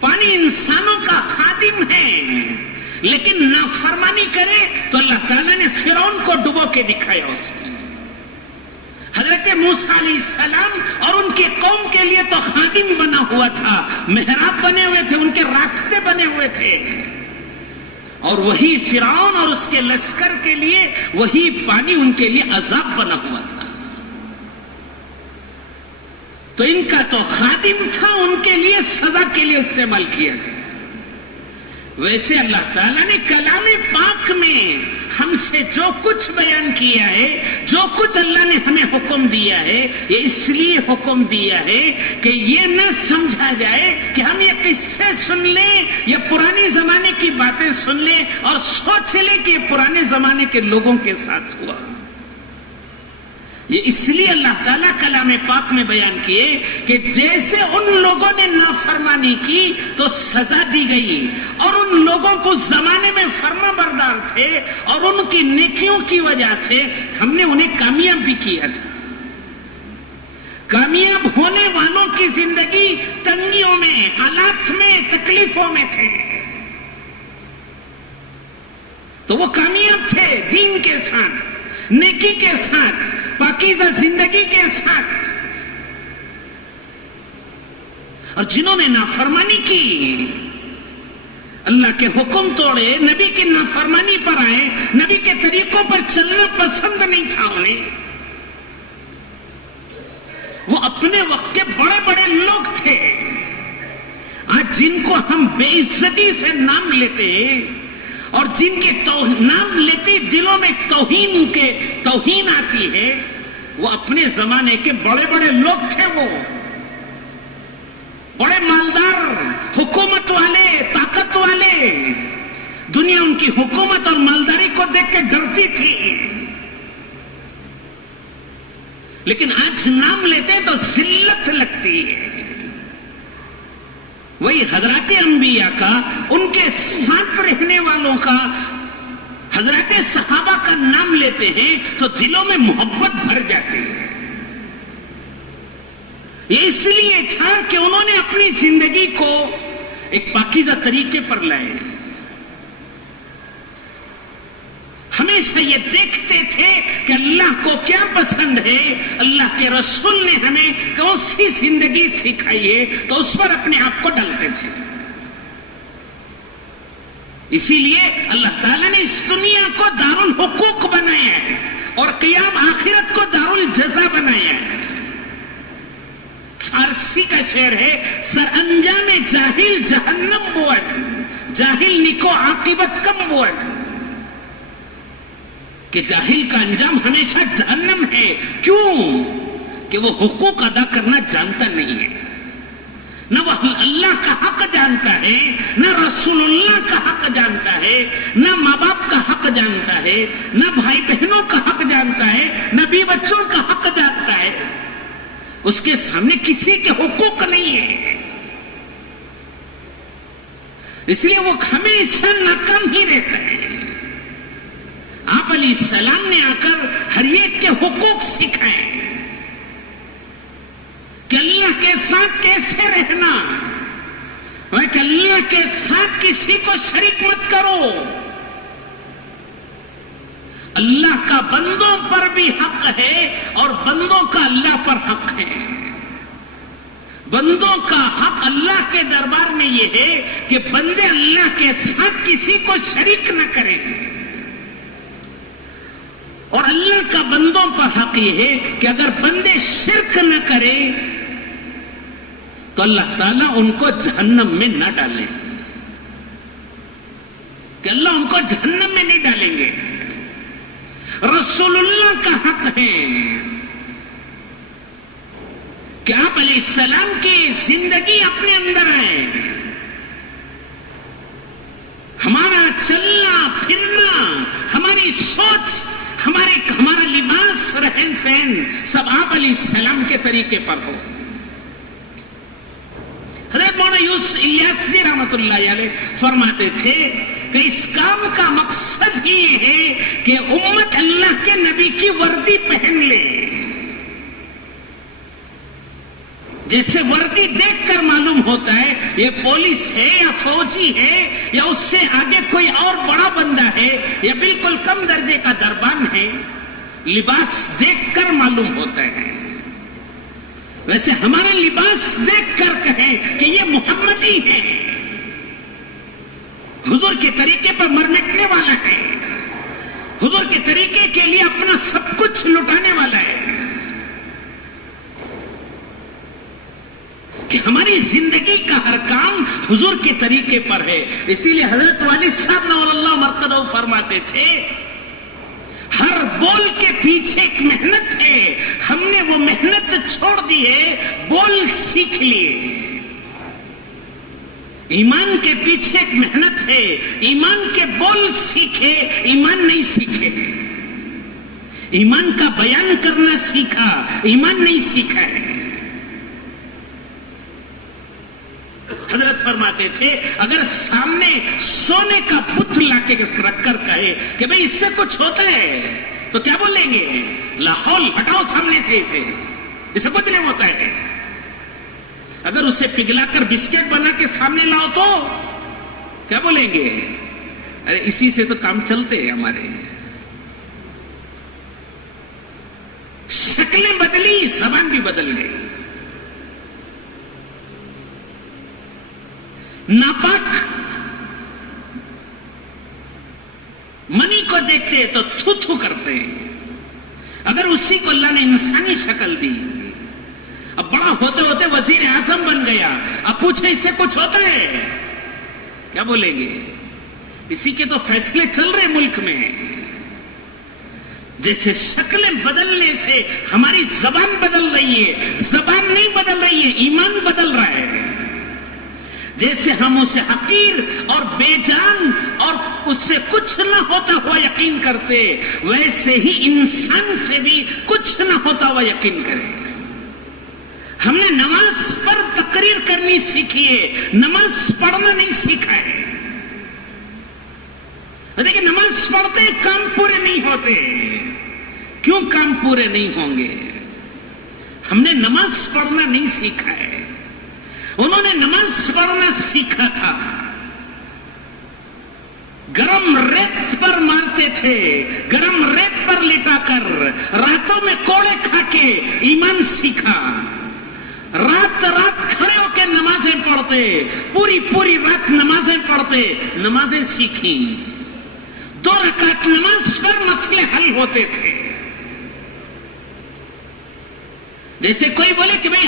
پانی انسانوں کا خادم ہے, لیکن نافرمانی کرے تو اللہ تعالیٰ نے فرعون کو ڈبو کے دکھایا. اس میں حضرت موسیٰ علیہ السلام اور ان کی قوم کے لیے تو خادم بنا ہوا تھا, محراب بنے ہوئے تھے, ان کے راستے بنے ہوئے تھے, اور وہی فرعون اور اس کے لشکر کے لیے وہی پانی ان کے لیے عذاب بنا ہوا تھا. تو ان کا تو خادم تھا, ان کے لیے سزا کے لیے استعمال کیا گیا. ویسے اللہ تعالیٰ نے کلام پاک میں ہم سے جو کچھ بیان کیا ہے, جو کچھ اللہ نے ہمیں حکم دیا ہے, یہ اس لیے حکم دیا ہے کہ یہ نہ سمجھا جائے کہ ہم یہ قصے سن لیں یا پرانے زمانے کی باتیں سن لیں اور سوچ لیں کہ یہ پرانے زمانے کے لوگوں کے ساتھ ہوا. یہ اس لیے اللہ تعالیٰ کلام پاک میں بیان کیے کہ جیسے ان لوگوں نے نافرمانی کی تو سزا دی گئی, اور ان لوگوں کو زمانے میں فرما بردار تھے اور ان کی نیکیوں کی وجہ سے ہم نے انہیں کامیاب بھی کیا تھا. کامیاب ہونے والوں کی زندگی تنگیوں میں, حالات میں, تکلیفوں میں تھے, تو وہ کامیاب تھے دین کے ساتھ, نیکی کے ساتھ, پاکیزہ زندگی کے ساتھ. اور جنہوں نے نافرمانی کی, اللہ کے حکم توڑے, نبی کی نافرمانی پر آئے, نبی کے طریقوں پر چلنا پسند نہیں تھا انہیں, وہ اپنے وقت کے بڑے بڑے لوگ تھے. آج جن کو ہم بے عزتی سے نام لیتے ہیں اور جن کے نام لیتے دلوں میں توہین آتی ہے, وہ اپنے زمانے کے بڑے بڑے لوگ تھے. وہ بڑے مالدار, حکومت والے, طاقت والے. دنیا ان کی حکومت اور مالداری کو دیکھ کے ڈرتی تھی, لیکن آج نام لیتے تو ذلت لگتی ہے. وہی حضرات انبیاء کا, ان کے ساتھ رہنے والوں کا, حضرات صحابہ کا نام لیتے ہیں تو دلوں میں محبت بھر جاتی ہے. یہ اس لیے تھا کہ انہوں نے اپنی زندگی کو ایک پاکیزہ طریقے پر لائے. ہمیشہ یہ دیکھتے تھے کہ اللہ کو کیا پسند ہے, اللہ کے رسول نے ہمیں کون سی زندگی سکھائی ہے, تو اس پر اپنے آپ کو ڈالتے تھے. اسی لیے اللہ تعالیٰ نے اس دنیا کو دار الحقوق بنایا ہے اور قیام آخرت کو دار الجزا بنایا ہے. فارسی کا شعر ہے, سر انجام جاہل جہنم بود, جاہل نکو عاقبت کم بود. کہ جاہل کا انجام ہمیشہ جہنم ہے. کیوں؟ کہ وہ حقوق ادا کرنا جانتا نہیں ہے, نہ وہ اللہ کا حق جانتا ہے, نہ رسول اللہ کا حق جانتا ہے, نہ ماں باپ کا حق جانتا ہے, نہ بھائی بہنوں کا حق جانتا ہے, نہ بیوی بچوں کا حق جانتا ہے. اس کے سامنے کسی کے حقوق نہیں ہے, اس لیے وہ ہمیشہ ناکام ہی رہتا ہے. آپ علیہ السلام نے آ کر ہر ایک کے حقوق سکھائے کہ اللہ کے ساتھ کیسے رہنا, کہ اللہ کے ساتھ کسی کو شریک مت کرو, اللہ کا بندوں پر بھی حق ہے اور بندوں کا اللہ پر حق ہے. بندوں کا حق اللہ کے دربار میں یہ ہے کہ بندے اللہ کے ساتھ کسی کو شریک نہ کریں, اور اللہ کا بندوں پر حق یہ ہے کہ اگر بندے شرک نہ کریں تو اللہ تعالیٰ ان کو جہنم میں نہ ڈالیں, کہ اللہ ان کو جہنم میں نہیں ڈالیں گے. رسول اللہ کا حق ہے کہ آپ علیہ السلام کی زندگی اپنے اندر آئے, ہمارا چلنا پھرنا, ہماری سوچ, ہمارا لباس, رہن سہن سب آپ علیہ السلام کے طریقے پر ہو. حضرت مولانا یوسف الیاس جی رحمت اللہ علیہ فرماتے تھے کہ اس کام کا مقصد ہی یہ ہے کہ امت اللہ کے نبی کی وردی پہن لے. جیسے وردی دیکھ کر معلوم ہوتا ہے یہ پولیس ہے یا فوجی ہے یا اس سے آگے کوئی اور بڑا بندہ ہے یا بالکل کم درجے کا دربان ہے, لباس دیکھ کر معلوم ہوتا ہے. ویسے ہمارا لباس دیکھ کر کہیں کہ یہ محمدی ہے, حضور کے طریقے پر مر مٹنے والا ہے, حضور کے طریقے کے لیے اپنا سب کچھ لٹانے والا ہے, کہ ہماری زندگی کا ہر کام حضور کے طریقے پر ہے. اسی لیے حضرت والد صاحب نور اللہ مرقدہ فرماتے تھے ہر بول کے پیچھے ایک محنت ہے, ہم نے وہ محنت چھوڑ دی ہے, بول سیکھ لیے. ایمان کے پیچھے ایک محنت ہے, ایمان کے بول سیکھے, ایمان نہیں سیکھے. ایمان کا بیان کرنا سیکھا, ایمان نہیں سیکھا ہے. حضرت فرماتے تھے اگر سامنے سونے کا بت لا کے رکھ کر کہے کہ بھئی اس سے کچھ ہوتا ہے تو کیا بولیں گے؟ لاہور ہٹاؤ سامنے سے اسے کچھ نہیں ہوتا ہے. اگر اسے پگھلا کر بسکٹ بنا کے سامنے لاؤ تو کیا بولیں گے؟ ارے اسی سے تو کام چلتے ہیں ہمارے. شکلیں بدلی, زبان بھی بدل گئی. ناپاک منی کو دیکھتے تو تھو تھو کرتے ہیں. اگر اسی کو اللہ نے انسانی شکل دی, اب بڑا ہوتے ہوتے وزیر اعظم بن گیا, اب پوچھے اس سے کچھ ہوتا ہے کیا بولیں گے؟ اسی کے تو فیصلے چل رہے ملک میں. جیسے شکلیں بدلنے سے ہماری زبان بدل رہی ہے, زبان نہیں بدل رہی ہے, ایمان بدل رہا ہے. جیسے ہم اسے حقیر اور بے جان اور اس سے کچھ نہ ہوتا ہوا یقین کرتے, ویسے ہی انسان سے بھی کچھ نہ ہوتا ہوا یقین کریں. ہم نے نماز پر تقریر کرنی سیکھی ہے, نماز پڑھنا نہیں سیکھا ہے. دیکھیں نماز پڑھتے کام پورے نہیں ہوتے. کیوں کام پورے نہیں ہوں گے؟ ہم نے نماز پڑھنا نہیں سیکھا ہے. انہوں نے نماز پڑھنا سیکھا تھا, گرم ریت پر مارتے تھے, گرم ریت پر لٹا کر راتوں میں کوڑے کھا کے ایمان سیکھا. رات رات کھڑے ہو کے نمازیں پڑھتے, پوری رات نمازیں پڑھتے, نمازیں سیکھی. 2 رکعت نماز پر مسئلے حل ہوتے تھے. جیسے کوئی بولے کہ بھئی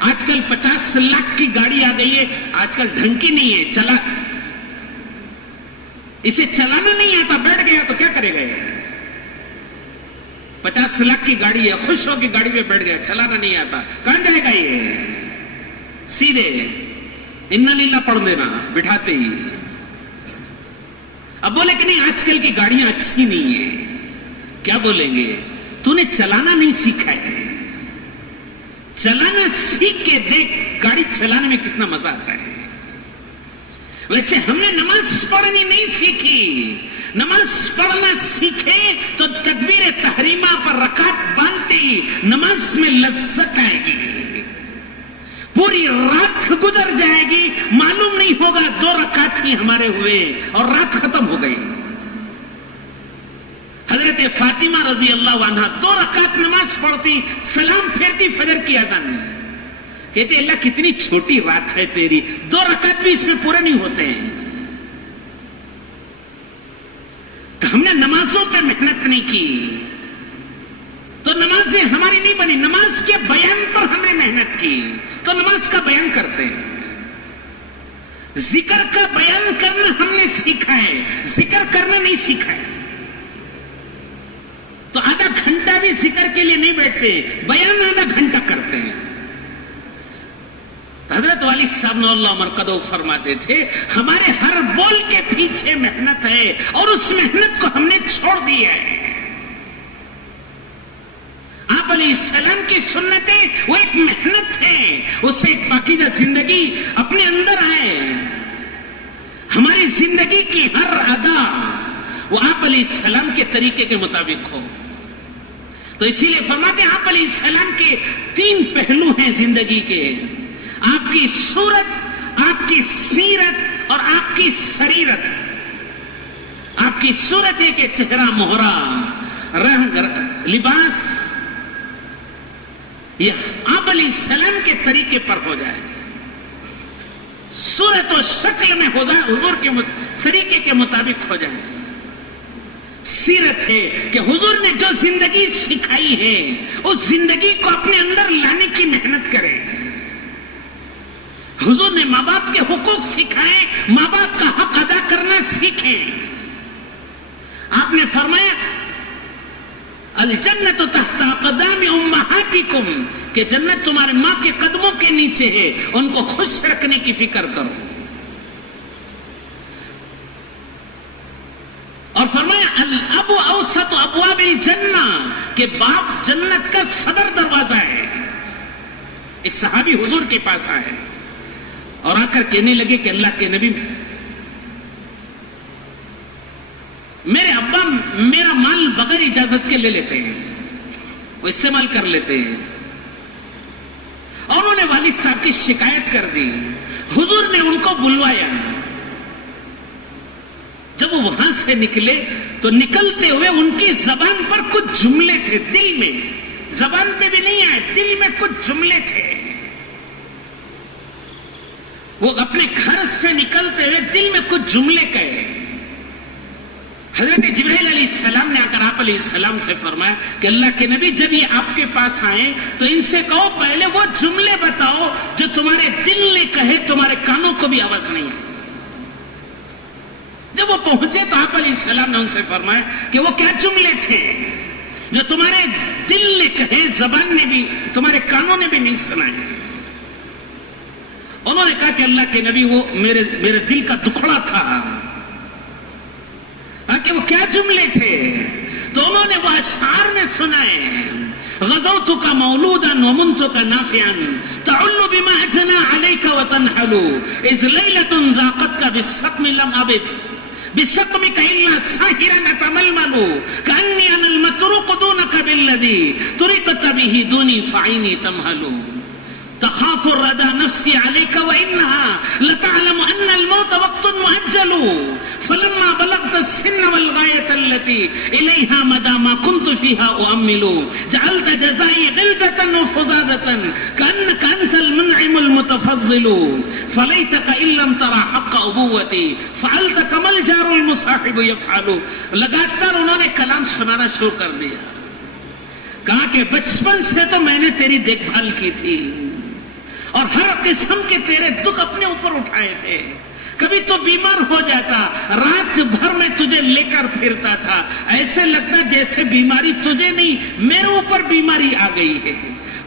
آج کل 50 لاکھ کی گاڑی آ گئی ہے, آج کل ڈھنگ کی نہیں ہے, اسے چلانا نہیں آتا, بیٹھ گیا تو کیا کرے گا؟ 50 لاکھ کی گاڑی ہے, خوش ہو کے گاڑی پہ بیٹھ گیا, چلانا نہیں آتا, کہاں جائے گا یہ؟ سیدھے انا للہ پڑھ دینا بٹھاتے ہی. اب بولے کہ نہیں آج کل کی گاڑیاں اچھی نہیں ہیں, کیا بولیں گے؟ تو نے چلانا نہیں سیکھا ہے. چلانا سیکھ کے دیکھ گاڑی چلانے میں کتنا مزہ آتا ہے. ویسے ہم نے نماز پڑھنی نہیں سیکھی. نماز پڑھنا سیکھے تو تکبیر تحریمہ پر رکعت باندھتے ہی نماز میں لذت آئے گی. پوری رات گزر جائے گی, معلوم نہیں ہوگا 2 رکعت ہی ہمارے ہوئے اور رات ختم ہو گئی. حضرت فاطمہ رضی اللہ عنہ 2 رکعت نماز پڑھتی، سلام پھیرتی، فجر کی اذان، کہتے اللہ کتنی چھوٹی رات ہے تیری، 2 رکعت بھی اس میں پورے نہیں ہوتے ہیں. تو ہم نے نمازوں پہ محنت نہیں کی تو نمازیں ہماری نہیں بنی. نماز کے بیان پر ہم نے محنت کی تو نماز کا بیان کرتے ہیں. ذکر کا بیان کرنا ہم نے سیکھا ہے، ذکر کرنا نہیں سیکھا ہے. تو آدھا گھنٹہ بھی ذکر کے لیے نہیں بیٹھتے، بیان آدھا گھنٹہ کرتے ہیں. حضرت والد صاحب اللہ مرکزو فرماتے تھے ہمارے ہر بول کے پیچھے محنت ہے اور اس محنت کو ہم نے چھوڑ دیا ہے. آپ علیہ السلام کی سنتیں وہ ایک محنت ہے، اس سے ایک پاکیزہ زندگی اپنے اندر آئے. ہماری زندگی کی ہر ادا وہ آپ علیہ السلام کے طریقے کے مطابق ہو. تو اسی لیے فرماتے ہیں آپ علیہ السلام کے 3 پہلو ہیں زندگی کے، آپ کی صورت، آپ کی سیرت اور آپ کی سریرت. آپ کی صورت ہے کہ چہرہ مہرا، رنگ، لباس یہ آپ علیہ السلام کے طریقے پر ہو جائے. صورت و شکل میں حضور کے طریقے کے مطابق ہو جائے. سیرت ہے کہ حضور نے جو زندگی سکھائی ہے اس زندگی کو اپنے اندر لانے کی محنت کرے. حضور نے ماں باپ کے حقوق سکھائے، ماں باپ کا حق ادا کرنا سیکھیں. آپ نے فرمایا الجنت تحت اقدام امہاتکم کہ جنت تمہارے ماں کے قدموں کے نیچے ہے، ان کو خوش رکھنے کی فکر کرو. اور فرمایا الاب اوسط ابواب الجنہ کہ باپ جنت کا صدر دروازہ ہے. ایک صحابی حضور کے پاس آئے اور آ کر کہنے لگے کہ اللہ کے نبی میرے ابا میرا مال بغیر اجازت کے لے لیتے ہیں، وہ استعمال کر لیتے ہیں. اور انہوں نے والد صاحب کی شکایت کر دی. حضور نے ان کو بلوایا. جب وہ وہاں سے نکلے تو نکلتے ہوئے ان کی زبان پر کچھ جملے تھے، دل میں، زبان پہ بھی نہیں آئے، دل میں کچھ جملے تھے. وہ اپنے گھر سے نکلتے ہوئے دل میں کچھ جملے کہے. حضرت جبرائیل علیہ السلام نے آ کر آپ علیہ السلام سے فرمایا کہ اللہ کے نبی جب یہ آپ کے پاس آئیں تو ان سے کہو پہلے وہ جملے بتاؤ جو تمہارے دل نے کہے، تمہارے کانوں کو بھی آواز نہیں ہے. جب وہ پہنچے تو آپ علیہ السلام نے ان سے فرمایا کہ وہ کیا جملے تھے جو تمہارے دل نے کہے، زبان نے بھی، تمہارے کانوں نے بھی نہیں سنائے. انہوں نے کہا کہ اللہ کے نبی وہ میرے دل کا دکھڑا تھا. کہ وہ کیا جملے تھے؟ تو انہوں نے وہ اشعار میں سنائے غزوتک مولودا ومنتک نافعا تعل بما اجنا عليك وتنحل اذ ليلة ذاقتك بالسقم لم ابد بسقمك الا ساهرا اتململ كاني انا المتروق دونك بالذي طرقت به دوني فعيني تمهل تخاف الردى نفسي عليك وإنها لتعلم أن الموت وقت مؤجل فلما بلغت السن والغاية التي إليها مدى ما كنت فيها أؤمل جعلت جزائي غلظة وفزادة كأنك أنت المنعم المتفضل فليتك إن لم ترى حق أبوتي فعلت كما الجار المصاحب يفعل. لگاتار انہوں نے کلام سنانا شروع کر دیا. کہا کہ بچپن سے تو میں نے تیری دیکھ بھال کی تھی اور ہر قسم کے تیرے دکھ اپنے اوپر اٹھائے تھے. کبھی تو بیمار ہو جاتا، رات بھر میں تجھے لے کر پھرتا تھا، ایسے لگتا جیسے بیماری تجھے نہیں میرے اوپر بیماری آ گئی ہے.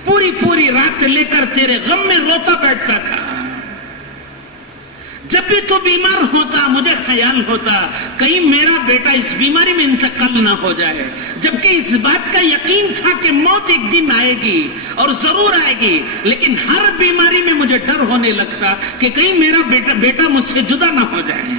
پوری رات لے کر تیرے غم میں روتا بیٹھتا تھا. جب بھی تو بیمار ہوتا مجھے خیال ہوتا کہیں میرا بیٹا اس بیماری میں انتقال نہ ہو جائے، جبکہ اس بات کا یقین تھا کہ موت ایک دن آئے گی اور ضرور آئے گی، لیکن ہر بیماری میں مجھے ڈر ہونے لگتا کہ کہیں میرا بیٹا مجھ سے جدا نہ ہو جائے.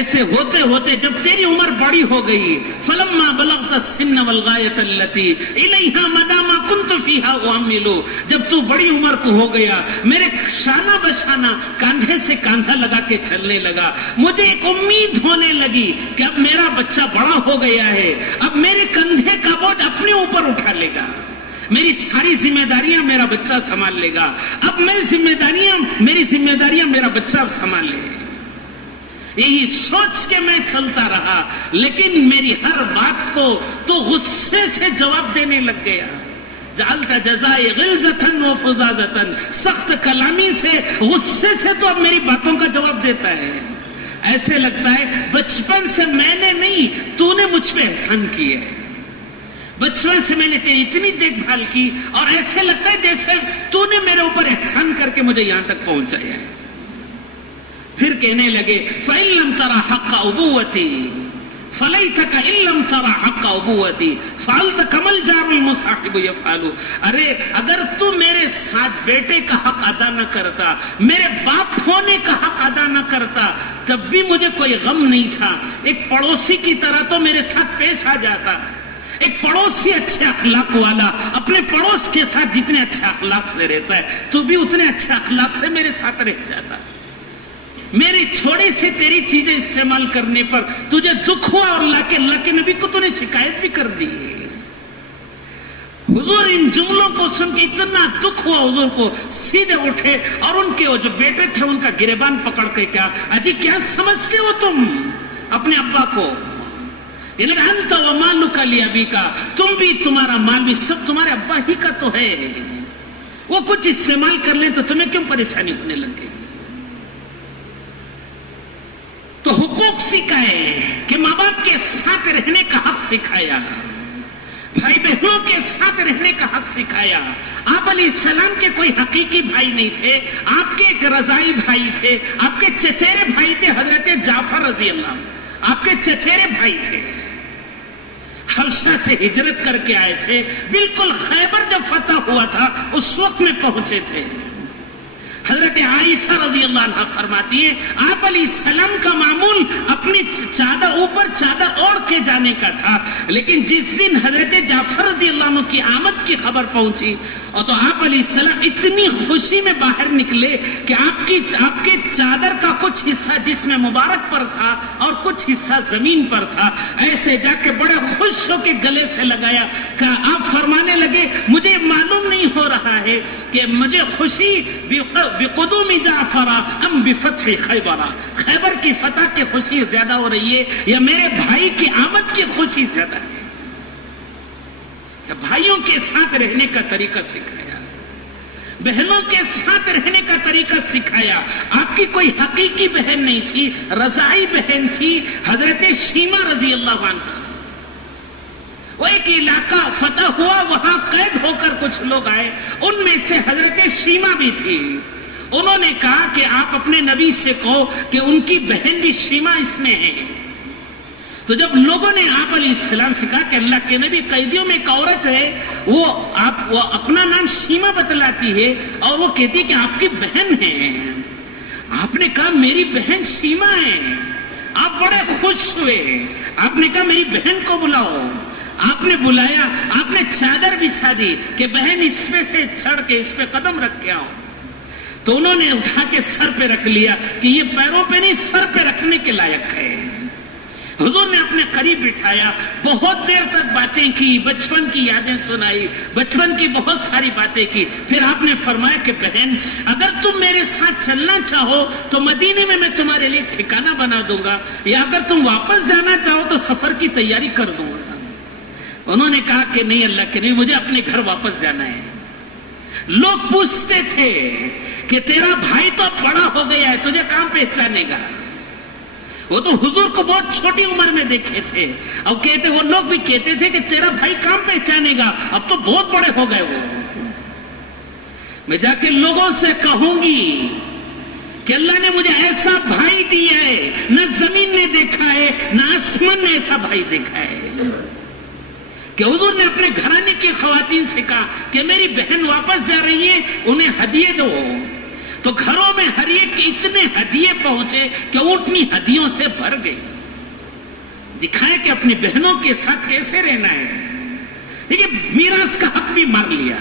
ایسے ہوتے ہوتے جب تیری عمر بڑی ہو گئی، فلما بلغت السن والغایۃ التي الیہا مدى ما كنت فيها اعمل، جب تو بڑی عمر کو ہو گیا، میرے شانہ بشانہ کاندھے سے کاندھا لگا کے چلنے لگا، مجھے ایک امید ہونے لگی کہ اب میرا بچہ بڑا ہو گیا ہے، اب میرے کندھے کا بوجھ اپنے اوپر اٹھا لے گا، میری ساری ذمہ داریاں میرا بچہ سنبھال لے گا، اب میری ذمہ داریاں میرا بچہ سنبھال لے گا۔ یہی سوچ کے میں چلتا رہا، لیکن میری ہر بات کو تو غصے سے جواب دینے لگ گیا۔ جعلت جزائے غلظتاً و فزازتاً، سخت کلامی سے، غصے سے تو اب میری باتوں کا جواب دیتا ہے۔ ایسے لگتا ہے بچپن سے میں نے نہیں، تو نے مجھ پہ احسان کیے، بچپن سے میں نے تیری اتنی دیکھ بھال کی، اور ایسے لگتا ہے جیسے تو نے میرے اوپر احسان کر کے مجھے یہاں تک پہنچایا ہے۔ پھر کہنے لگے فَإِن لَمْ تَرَ حَقَّ أُبُوَّتِي فَلَيْتَكَ إِن لَمْ تَرَ حَقَّ أُبُوَّتِي فَعَلْتَ كَمَا الْجَارُ الْمُصَاحِبُ يَفْعَلُ، ارے اگر تو میرے ساتھ بیٹے کا حق ادا نہ کرتا، میرے باپ ہونے کا حق ادا نہ کرتا، تب بھی مجھے کوئی غم نہیں تھا، ایک پڑوسی کی طرح تو میرے ساتھ پیش آ جاتا۔ ایک پڑوسی اچھے اخلاق والا اپنے پڑوس کے ساتھ جتنے اچھے اخلاق سے رہتا ہے، تو بھی اتنے اچھے اخلاق سے میرے ساتھ رہ جاتا۔ میری چھوڑی سی تیری چیزیں استعمال کرنے پر تجھے دکھ ہوا، اور اللہ کے نبی کو تو نے شکایت بھی کر دی۔ حضور ان جملوں کو سن کے اتنا دکھ ہوا حضور کو، سیدھے اٹھے اور ان کے جو بیٹے تھے ان کا گریبان پکڑ کے کیا اجی کیا سمجھتے ہو تم اپنے ابا کو؟ انت ومالک لابیک، تم بھی تمہارا مال بھی سب تمہارے ابا ہی کا تو ہے، وہ کچھ استعمال کر لیں تو تمہیں کیوں پریشانی ہونے لگے؟ تو حقوق سکھائے کہ ماں باپ کے ساتھ رہنے کا حق سکھایا، بھائی بہنوں کے ساتھ رہنے کا حق سکھایا۔ آپ علیہ السلام کے کوئی حقیقی بھائی نہیں تھے، آپ کے ایک رضائی بھائی تھے، آپ کے چچیرے بھائی تھے حضرت جعفر رضی اللہ عنہ، آپ کے چچیرے بھائی تھے، حبشہ سے ہجرت کر کے آئے تھے، بالکل خیبر جب فتح ہوا تھا اس وقت میں پہنچے تھے۔ حضرت عائشہ رضی اللہ عنہ فرماتی ہے آپ علیہ السلام کا معمول اپنی چادر اوپر چادر اوڑھ کے جانے کا تھا، لیکن جس دن حضرت جعفر رضی اللہ عنہ کی آمد کی خبر پہنچی اور تو آپ علیہ السلام اتنی خوشی میں باہر نکلے کہ آپ کے چادر کا کچھ حصہ جسم مبارک پر تھا اور کچھ حصہ زمین پر تھا، ایسے جا کے بڑے خوش ہو کے گلے سے لگایا کہ آپ فرمانے لگے مجھے معلوم نہیں ہو رہا ہے کہ مجھے خوشی بقدوم جعفر ام بفتح خیبر، خیبر کی فتح کی خوشی زیادہ ہو رہی ہے یا میرے بھائی کی آمد کی خوشی زیادہ ہے؟ بھائیوں کے ساتھ رہنے کا طریقہ سکھایا، بہنوں کے ساتھ رہنے کا طریقہ سکھایا۔ آپ کی کوئی حقیقی بہن نہیں تھی، رضائی بہن تھی حضرت شیمہ رضی اللہ عنہ۔ وہ ایک علاقہ فتح ہوا، وہاں قید ہو کر کچھ لوگ آئے، ان میں سے حضرت شیمہ بھی تھی۔ انہوں نے کہا کہ آپ اپنے نبی سے کہو کہ ان کی بہن بھی شیمہ اس میں ہے۔ تو جب لوگوں نے آپ علیہ السلام سے کہا کہ اللہ کے نبی قیدیوں میں ایک عورت ہے، وہ اپنا نام شیمہ بتلاتی ہے اور وہ کہتی کہ آپ کی بہن ہے، آپ نے کہا میری بہن شیمہ ہے۔ آپ بڑے خوش ہوئے، آپ نے کہا میری بہن کو بلاؤ۔ آپ نے بلایا، آپ نے چادر بچھا دی کہ بہن اس پہ سے چڑھ کے اس پہ قدم رکھ کے آؤ۔ تو انہوں نے اٹھا کے سر پہ رکھ لیا کہ یہ پیروں پہ نہیں سر پہ رکھنے کے لائق ہے۔ حضور نے اپنے قریب بٹھایا، بہت دیر تک باتیں کی، بچپن کی یادیں سنائی، بچپن کی بہت ساری باتیں کی۔ پھر آپ نے فرمایا کہ بہن اگر تم میرے ساتھ چلنا چاہو تو مدینے میں تمہارے لیے ٹھکانہ بنا دوں گا، یا اگر تم واپس جانا چاہو تو سفر کی تیاری کر دوں گا۔ انہوں نے کہا کہ نہیں اللہ کے نہیں، مجھے اپنے گھر واپس جانا ہے۔ لوگ پوچھتے تھے کہ تیرا بھائی تو بڑا ہو گیا ہے، تجھے کہاں پہچانے گا؟ وہ تو حضور کو بہت چھوٹی عمر میں دیکھے تھے، اب کہتے وہ لوگ بھی کہتے تھے کہ تیرا بھائی کہاں پہچانے گا، اب تو بہت بڑے ہو گئے وہ۔ میں جا کے لوگوں سے کہوں گی کہ اللہ نے مجھے ایسا بھائی دیا ہے، نہ زمین نے دیکھا ہے نہ آسمان نے ایسا بھائی دیکھا ہے، کہ حضور نے اپنے گھرانے کی خواتین سے کہا کہ میری بہن واپس جا رہی ہے، انہیں ہدیے دو۔ تو گھروں میں ہر ایک کے اتنے ہدیے پہنچے کہ اونٹنی ہدیوں سے بھر گئی. دکھائے کہ اپنی بہنوں کے ساتھ کیسے رہنا ہے. لیکن میراث کا حق بھی مار لیا,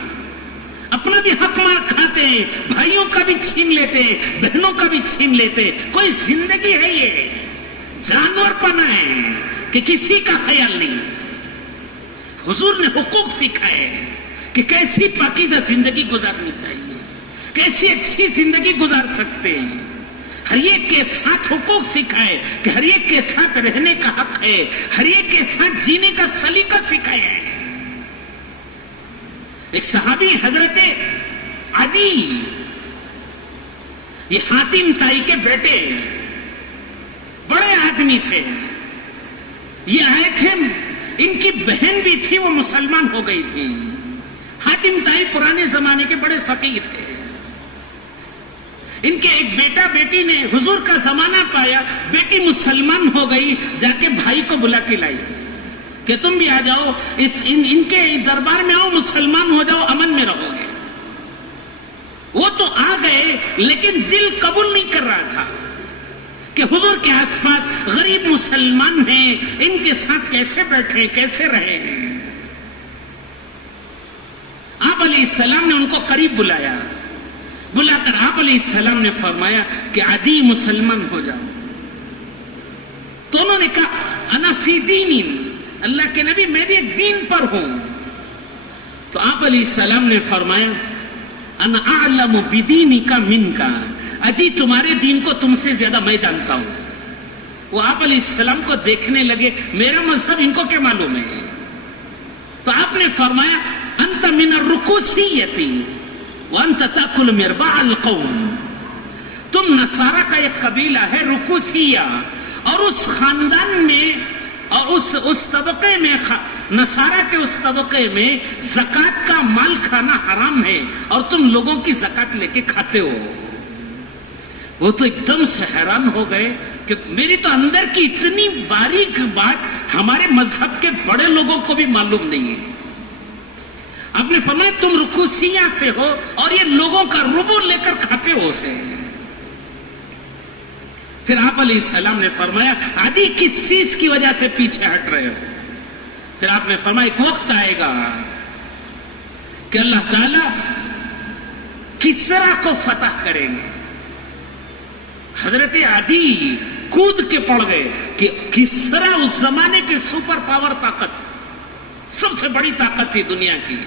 اپنا بھی حق مار کھاتے ہیں, بھائیوں کا بھی چھین لیتے, بہنوں کا بھی چھین لیتے. کوئی زندگی ہے یہ؟ جانور پنا ہے کہ کسی کا خیال نہیں. حضور نے حقوق سکھائے کہ کیسی پاکیزہ زندگی گزارنی چاہیے, کیسی اچھی زندگی گزار سکتے ہیں. ہر ایک کے ساتھ حقوق سکھائے کہ ہر ایک کے ساتھ رہنے کا حق ہے, ہر ایک کے ساتھ جینے کا سلیقہ سکھایا ہے. ایک صحابی حضرت عدی, یہ حاتم تائی کے بیٹے, بڑے آدمی تھے. یہ آئے تھے, ان کی بہن بھی تھی, وہ مسلمان ہو گئی تھی. حاتم تائی پرانے زمانے کے بڑے فقیر تھے. ان کے ایک بیٹا بیٹی نے حضور کا زمانہ پایا, بیٹی مسلمان ہو گئی, جا کے بھائی کو بلا کے لائی کہ تم بھی آ جاؤ, ان کے دربار میں آؤ, مسلمان ہو جاؤ, امن میں رہو گے. وہ تو آ گئے, لیکن دل قبول نہیں کر رہا تھا کہ حضور کے آس پاس غریب مسلمان ہیں, ان کے ساتھ کیسے بیٹھے, کیسے رہے ہیں. آپ علیہ السلام نے ان کو قریب بلایا, بلا کر آپ علیہ السلام نے فرمایا کہ عدی مسلمان ہو جاؤ. تو انہوں نے کہا انا فی دین, اللہ کے نبی میں بھی ایک دین پر ہوں. تو آپ علیہ السلام نے فرمایا انا اعلم بدینک منک, اجی تمہارے دین کو تم سے زیادہ میں جانتا ہوں. وہ آپ علیہ السلام کو دیکھنے لگے, میرا مذہب ان کو کیا معلوم ہے. تو آپ نے فرمایا انت من الرکوسیتی وانت تاکل مرباع القوم, تم نصارہ کا ایک قبیلہ ہے رکوسیہ, اور اس خاندان میں اور اس طبقے میں, نصارہ کے اس طبقے میں زکوٰۃ کا مال کھانا حرام ہے, اور تم لوگوں کی زکوٰۃ لے کے کھاتے ہو. وہ تو ایک دم سے حیران ہو گئے کہ میری تو اندر کی اتنی باریک بات ہمارے مذہب کے بڑے لوگوں کو بھی معلوم نہیں ہے. آپ نے فرمایا تم رکوسیہ سے ہو اور یہ لوگوں کا ربو لے کر کھاتے ہو اسے. پھر آپ علیہ السلام نے فرمایا عدی کس چیز کی وجہ سے پیچھے ہٹ رہے ہو. پھر آپ نے فرمایا ایک وقت آئے گا کہ اللہ تعالی کسرا کو فتح کریں گے. حضرت عدی کود کے پڑ گئے کہ کسرا اس زمانے کے سپر پاور طاقت, سب سے بڑی طاقت تھی دنیا کی.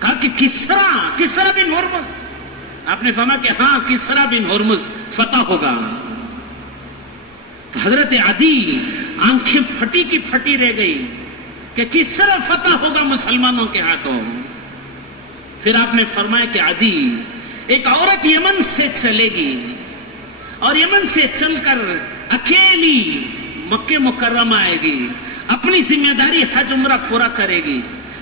کہا کہ کسرا بن ہرمز. آپ نے فرمایا کہ ہاں کسرا بن ہرمز فتح ہوگا. تو حضرت عدی آنکھیں پھٹی کی پھٹی رہ گئی کہ کسرا فتح ہوگا مسلمانوں کے ہاتھوں. پھر آپ نے فرمایا کہ عدی ایک عورت یمن سے چلے گی, اور یمن سے چل کر اکیلی مکہ مکرمہ آئے گی, اپنی ذمہ داری حج عمرہ پورا کرے گی,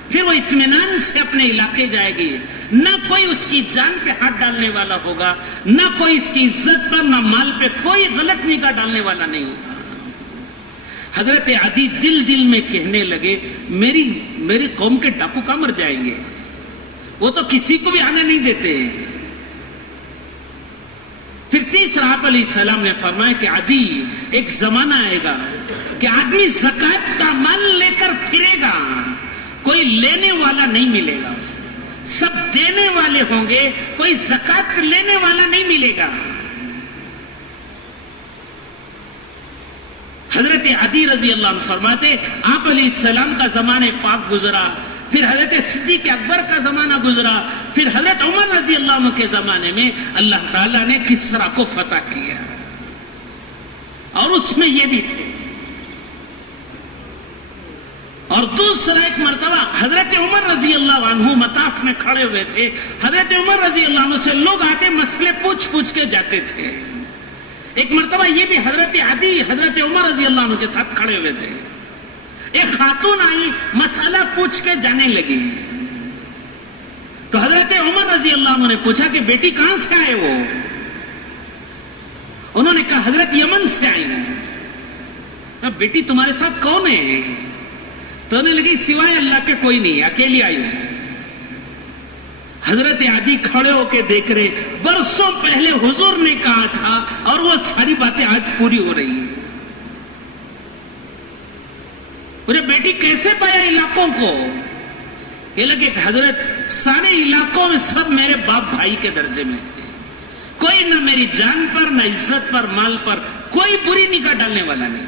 پھر وہ اطمینان سے اپنے علاقے جائے گی. نہ کوئی اس کی جان پہ ہاتھ ڈالنے والا ہوگا, نہ کوئی اس کی عزت پر, نہ مال پہ کوئی غلط نگاہ ڈالنے والا نہیں ہوگا. حضرت عدی دل میں کہنے لگے میری قوم کے ڈاکو کہاں مر جائیں گے, وہ تو کسی کو بھی آنے نہیں دیتے. پھر تیسرا آپ علیہ السلام نے فرمایا کہ عدی ایک زمانہ آئے گا کہ آدمی زکوٰۃ کا مال لے کر پھرے گا, کوئی لینے والا نہیں ملے گا اسے, سب دینے والے ہوں گے, کوئی زکوٰۃ لینے والا نہیں ملے گا. حضرت عدی رضی اللہ عنہ فرماتے آپ علیہ السلام کا زمانہ پاک گزرا, پھر حضرت صدیق اکبر کا زمانہ گزرا, پھر حضرت عمر رضی اللہ عنہ کے زمانے میں اللہ تعالیٰ نے کسرا کو فتح کیا, اور اس میں یہ بھی تھے. اور دوسرا ایک مرتبہ حضرت عمر رضی اللہ عنہ مطاف میں کھڑے ہوئے تھے. حضرت عمر رضی اللہ عنہ سے لوگ آتے مسئلے پوچھ کے جاتے تھے. ایک مرتبہ یہ بھی حضرت عدی حضرت عمر رضی اللہ عنہ کے ساتھ کھڑے ہوئے تھے. ایک خاتون آئی, مسئلہ پوچھ کے جانے لگی. تو حضرت عمر رضی اللہ عنہ نے پوچھا کہ بیٹی کہاں سے آئے ہو؟ انہوں نے کہا حضرت یمن سے آئی ہوں. بیٹی تمہارے ساتھ کون ہے؟ تو انہیں لگی سوائے اللہ کے کوئی نہیں, اکیلی آئی ہوں. حضرت عدی کھڑے ہو کے دیکھ رہے، برسوں پہلے حضور نے کہا تھا اور وہ ساری باتیں آج پوری ہو رہی ہیں. میرے بیٹی کیسے پایا علاقوں کو؟ یہ لگے کہ حضرت سارے علاقوں میں سب میرے باپ بھائی کے درجے میں تھے، کوئی نہ میری جان پر، نہ عزت پر، مال پر کوئی بری نگاہ ڈالنے والا نہیں،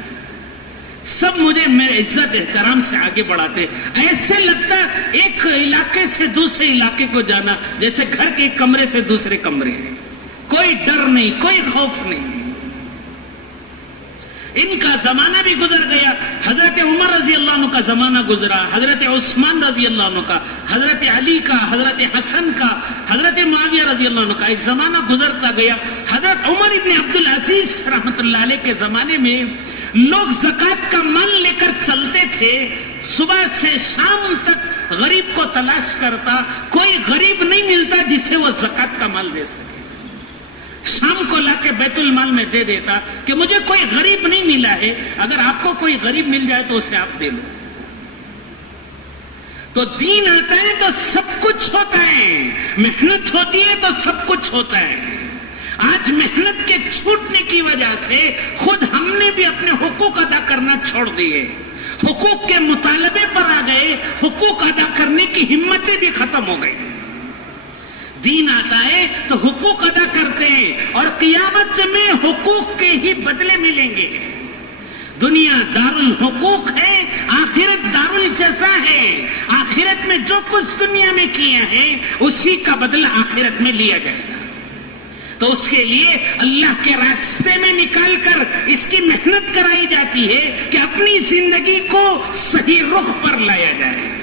سب مجھے میرے عزت احترام سے آگے بڑھاتے. ایسے لگتا ایک علاقے سے دوسرے علاقے کو جانا جیسے گھر کے ایک کمرے سے دوسرے کمرے ہیں، کوئی ڈر نہیں، کوئی خوف نہیں. ان کا زمانہ بھی گزر گیا. حضرت عمر رضی اللہ عنہ کا زمانہ گزرا، حضرت عثمان رضی اللہ عنہ کا، حضرت علی کا، حضرت حسن کا، حضرت معاویہ رضی اللہ عنہ کا ایک زمانہ گزرتا گیا. حضرت عمر ابن عبدالعزیز رحمت اللہ علیہ کے زمانے میں لوگ زکوٰۃ کا مال لے کر چلتے تھے، صبح سے شام تک غریب کو تلاش کرتا، کوئی غریب نہیں ملتا جسے وہ زکوٰۃ کا مال دے سکے. شام کو لا کے بیت المال میں دے دیتا کہ مجھے کوئی غریب نہیں ملا ہے، اگر آپ کو کوئی غریب مل جائے تو اسے آپ دے لو. تو دین آتا ہے تو سب کچھ ہوتا ہے، محنت ہوتی ہے تو سب کچھ ہوتا ہے. آج محنت کے چھوٹنے کی وجہ سے خود ہم نے بھی اپنے حقوق ادا کرنا چھوڑ دیے، حقوق کے مطالبے پر آ گئے، حقوق ادا کرنے کی ہمتیں بھی ختم ہو گئی. دین آتا ہے تو حقوق ادا کرتے ہیں اور قیامت میں حقوق کے ہی بدلے ملیں گے. دنیا دار الحقوق ہے، آخرت دار الجزا ہے. آخرت میں جو کچھ دنیا میں کیا ہے اسی کا بدلہ آخرت میں لیا جائے گا. تو اس کے لیے اللہ کے راستے میں نکال کر اس کی محنت کرائی جاتی ہے کہ اپنی زندگی کو صحیح رخ پر لایا جائے.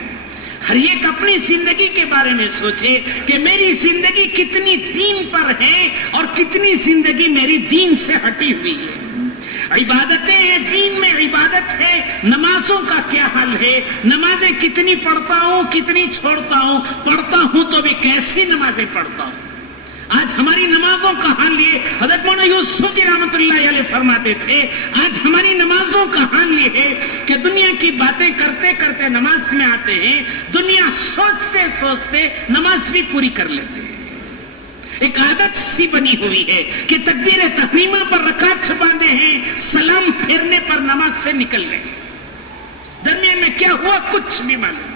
ہر ایک اپنی زندگی کے بارے میں سوچے کہ میری زندگی کتنی دین پر ہے اور کتنی زندگی میری دین سے ہٹی ہوئی ہے. عبادتیں ہیں، دین میں عبادت ہے، نمازوں کا کیا حال ہے، نمازیں کتنی پڑھتا ہوں، کتنی چھوڑتا ہوں، پڑھتا ہوں تو بھی کیسی نمازیں پڑھتا ہوں. آج ہماری نمازوں کا حال یہ، حضرت مولانا یوسف جی رحمت اللہ علیہ فرماتے تھے، آج ہماری نمازوں کا حال یہ ہے کہ دنیا کی باتیں کرتے کرتے نماز میں آتے ہیں، دنیا سوچتے سوچتے نماز بھی پوری کر لیتے ہیں. ایک عادت سی بنی ہوئی ہے کہ تکبیر تحریمہ پر رکعت باندھے ہیں، سلام پھیرنے پر نماز سے نکل گئے، درمیان میں کیا ہوا کچھ بھی معلوم.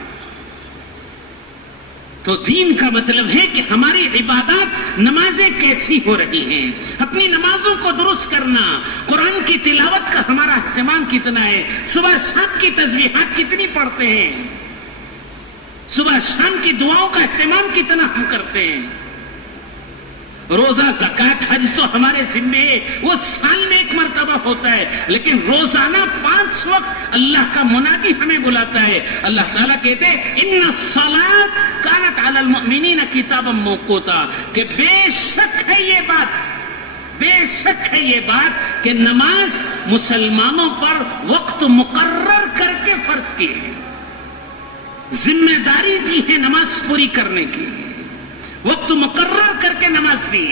تو دین کا مطلب ہے کہ ہماری عبادات، نمازیں کیسی ہو رہی ہیں، اپنی نمازوں کو درست کرنا، قرآن کی تلاوت کا ہمارا اہتمام کتنا ہے، صبح شام کی تسبیحات کتنی پڑھتے ہیں، صبح شام کی دعاؤں کا اہتمام کتنا ہم کرتے ہیں. روزہ، زکوٰۃ، حج تو ہمارے ذمہ ہے، وہ سال میں ایک مرتبہ ہوتا ہے، لیکن روزانہ 5 وقت اللہ کا منادی ہمیں بلاتا ہے. اللہ تعالیٰ کہتے ہیں ان الصلاۃ کانت علی المؤمنین کتابا موقوتا، کہ بے شک ہے یہ بات کہ نماز مسلمانوں پر وقت مقرر کر کے فرض کی ہے، ذمہ داری دی ہے نماز پوری کرنے کی، وقت مقرر کر کے نماز دی.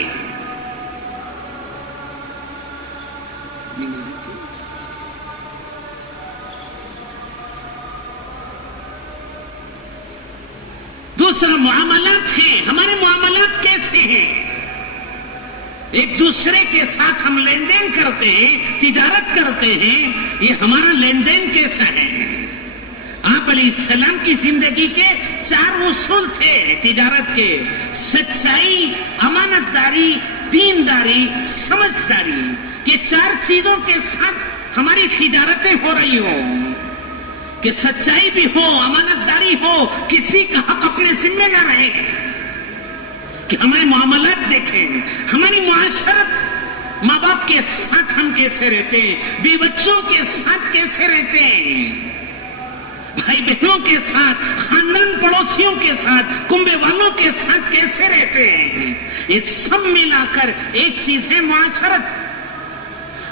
دوسرا معاملات ہیں. ہمارے معاملات کیسے ہیں؟ ایک دوسرے کے ساتھ ہم لین دین کرتے ہیں، تجارت کرتے ہیں، یہ ہمارا لین دین کیسا ہے؟ آپ علیہ السلام کی زندگی کے 4 اصول تھے تجارت کے: سچائی، امانت داری، دینداری، سمجھداری. کہ 4 چیزوں کے ساتھ ہماری تجارتیں ہو رہی ہوں، کہ سچائی بھی ہو، امانت داری ہو، کسی کا حق اپنے ذمہ نہ رہے، کہ ہمارے معاملات دیکھیں، ہماری معاشرت، ماں باپ کے ساتھ ہم کیسے رہتے ہیں، بی بچوں کے ساتھ کیسے رہتے ہیں، بھائی بہنوں کے ساتھ، خاندان پڑوسیوں کے ساتھ، کنبے والوں کے ساتھ کیسے رہتے ہیں. یہ سب ملا کر ایک چیز ہے معاشرت،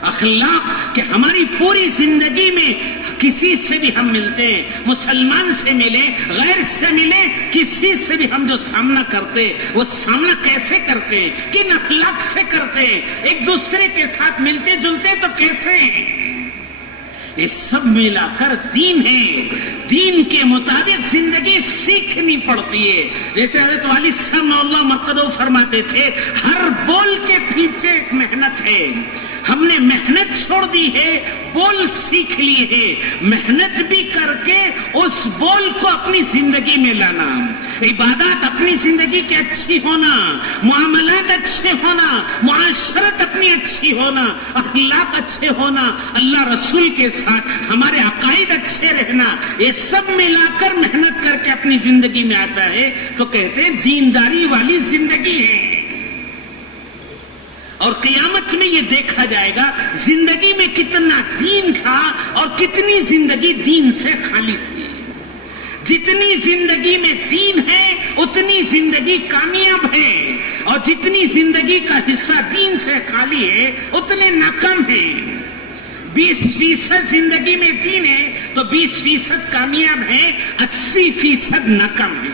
اخلاق. کہ ہماری پوری زندگی میں کسی سے بھی ہم ملتے ہیں، مسلمان سے ملے، غیر سے ملے، کسی سے بھی ہم جو سامنا کرتے وہ سامنا کیسے کرتے ہیں، کن اخلاق سے کرتے ہیں، ایک دوسرے کے ساتھ ملتے جلتے تو کیسے ہیں. یہ سب ملا کر دین ہے. دین کے مطابق زندگی سیکھنی پڑتی ہے. جیسے حضرت والد صاحب اللہ مرقدو فرماتے تھے ہر بول کے پیچھے ایک محنت ہے. ہم نے محنت چھوڑ دی ہے, بول سیکھ لیے ہے. محنت بھی کر کے اس بول کو اپنی زندگی میں لانا, عبادات اپنی زندگی کے اچھی ہونا, معاملات اچھے ہونا, معاشرت اپنی اچھی ہونا, اخلاق اچھے ہونا, اللہ رسول کے ساتھ ہمارے عقائد اچھے رہنا, یہ سب ملا کر محنت کر کے اپنی زندگی میں آتا ہے تو کہتے ہیں دینداری والی زندگی ہے. اور قیامت میں یہ دیکھا جائے گا زندگی میں کتنا دین تھا اور کتنی زندگی دین سے خالی تھی. جتنی زندگی میں دین ہے اتنی زندگی کامیاب ہے, اور جتنی زندگی کا حصہ دین سے خالی ہے اتنے ناکام ہیں. 20% زندگی میں دین ہے تو 20% کامیاب ہے, 80% ناکام ہے.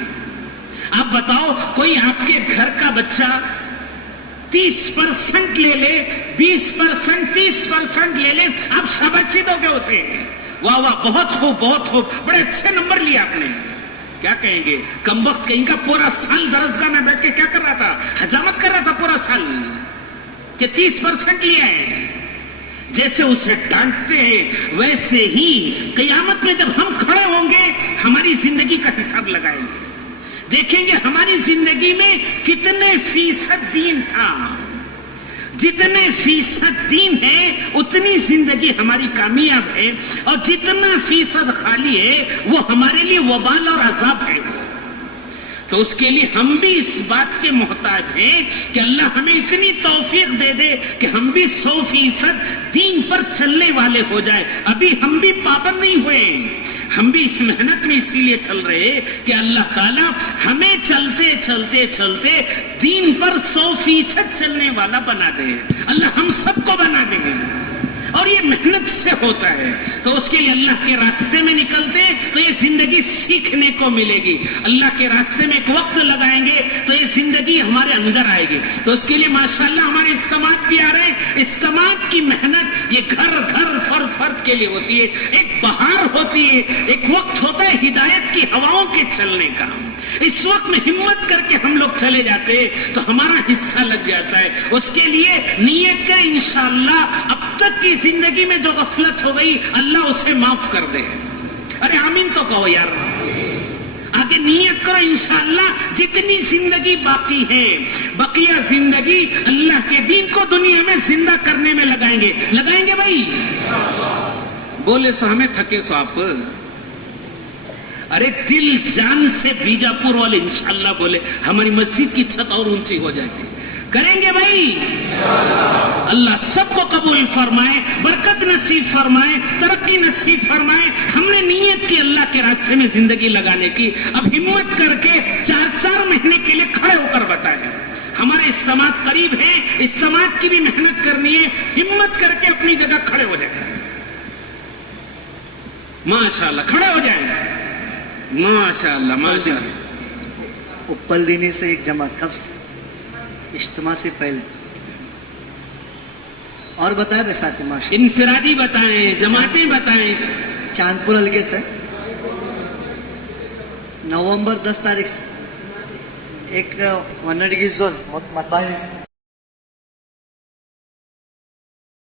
آپ بتاؤ کوئی آپ کے گھر کا بچہ 30% لے لے, 20%, 30% لے لے, آپ شاباشی دو گے اسے, واہ واہ بہت خوب بہت خوب, بڑے اچھے نمبر لیے آپ نے. کیا کہیں گے کمبخت کہیں کا پورا سال درسگاہ میں بیٹھ کے کیا کر رہا تھا, حجامت کر رہا تھا پورا سال, کہ 30% لیا ہے. جیسے اسے ڈانٹتے ہیں ویسے ہی قیامت میں جب ہم کھڑے ہوں گے ہماری زندگی کا حساب لگائیں گے, دیکھیں گے ہماری زندگی میں کتنے فیصد دین تھا. جتنے فیصد دین ہے اتنی زندگی ہماری کامیاب ہے, اور جتنا فیصد خالی ہے وہ ہمارے لیے وبال اور عذاب ہے. تو اس کے لیے ہم بھی اس بات کے محتاج ہیں کہ اللہ ہمیں اتنی توفیق دے دے کہ ہم بھی 100% دین پر چلنے والے ہو جائے. ابھی ہم بھی پابند نہیں ہوئے, ہم بھی اس محنت میں اسی لیے چل رہے کہ اللہ تعالیٰ ہمیں چلتے چلتے چلتے دین پر 100% چلنے والا بنا دے. اللہ ہم سب کو بنا دے گا, اور یہ محنت سے ہوتا ہے. تو اس کے لیے اللہ کے راستے میں نکلتے تو یہ زندگی سیکھنے کو ملے گی. اللہ کے راستے میں ایک وقت لگائیں گے تو یہ زندگی ہمارے اندر آئے گی. تو اس کے لیے ماشاءاللہ ہمارے اجتماعات بھی آ رہے ہیں. اجتماعات کی محنت یہ گھر گھر فرد کے لیے ہوتی ہے, ایک بہار ہوتی ہے, ایک وقت ہوتا ہے ہدایت کی ہواؤں کے چلنے کا. اس وقت میں ہمت کر کے ہم لوگ چلے جاتے تو ہمارا حصہ لگ جاتا ہے. اس کے لیے نیت ہے انشاءاللہ اب تک کی زندگی میں جو غفلت ہو گئی اللہ اسے معاف کر دے. ارے آمین تو کہو یار. آگے نیت کرو انشاءاللہ جتنی زندگی باقی ہے بقیہ زندگی اللہ کے دین کو دنیا میں زندہ کرنے میں لگائیں گے بھائی. بولے سو ہمیں تھکے سو آپ, ارے دل جان سے بیجاپور والے انشاءاللہ بولے ہماری مسجد کی چھت اور اونچی ہو جاتی. کریں گے بھائی. اللہ سب کو قبول فرمائے, برکت نصیب فرمائے, ترقی نصیب فرمائے. ہم نے نیت کی اللہ کے راستے میں زندگی لگانے کی, اب ہمت کر کے 4 مہینے کے لیے کھڑے ہو کر بتائیں. ہمارے اجتماعات قریب ہیں, اجتماعات کی بھی محنت کرنی ہے, ہمت کر کے اپنی جگہ کھڑے ہو جائیں. ماشاءاللہ کھڑے ہو جائیں. ماشاءاللہ ماشاءاللہ. اپل دینے سے ایک جماعت کب سے اجتماع سے پہلے, اور بتائیں بیساتی ماشاءاللہ. انفرادی بتائیں, جماعتیں بتائیں. چاندپور حلقے سے نومبر 10 تاریخ سے ایک 100 کی زون متبادل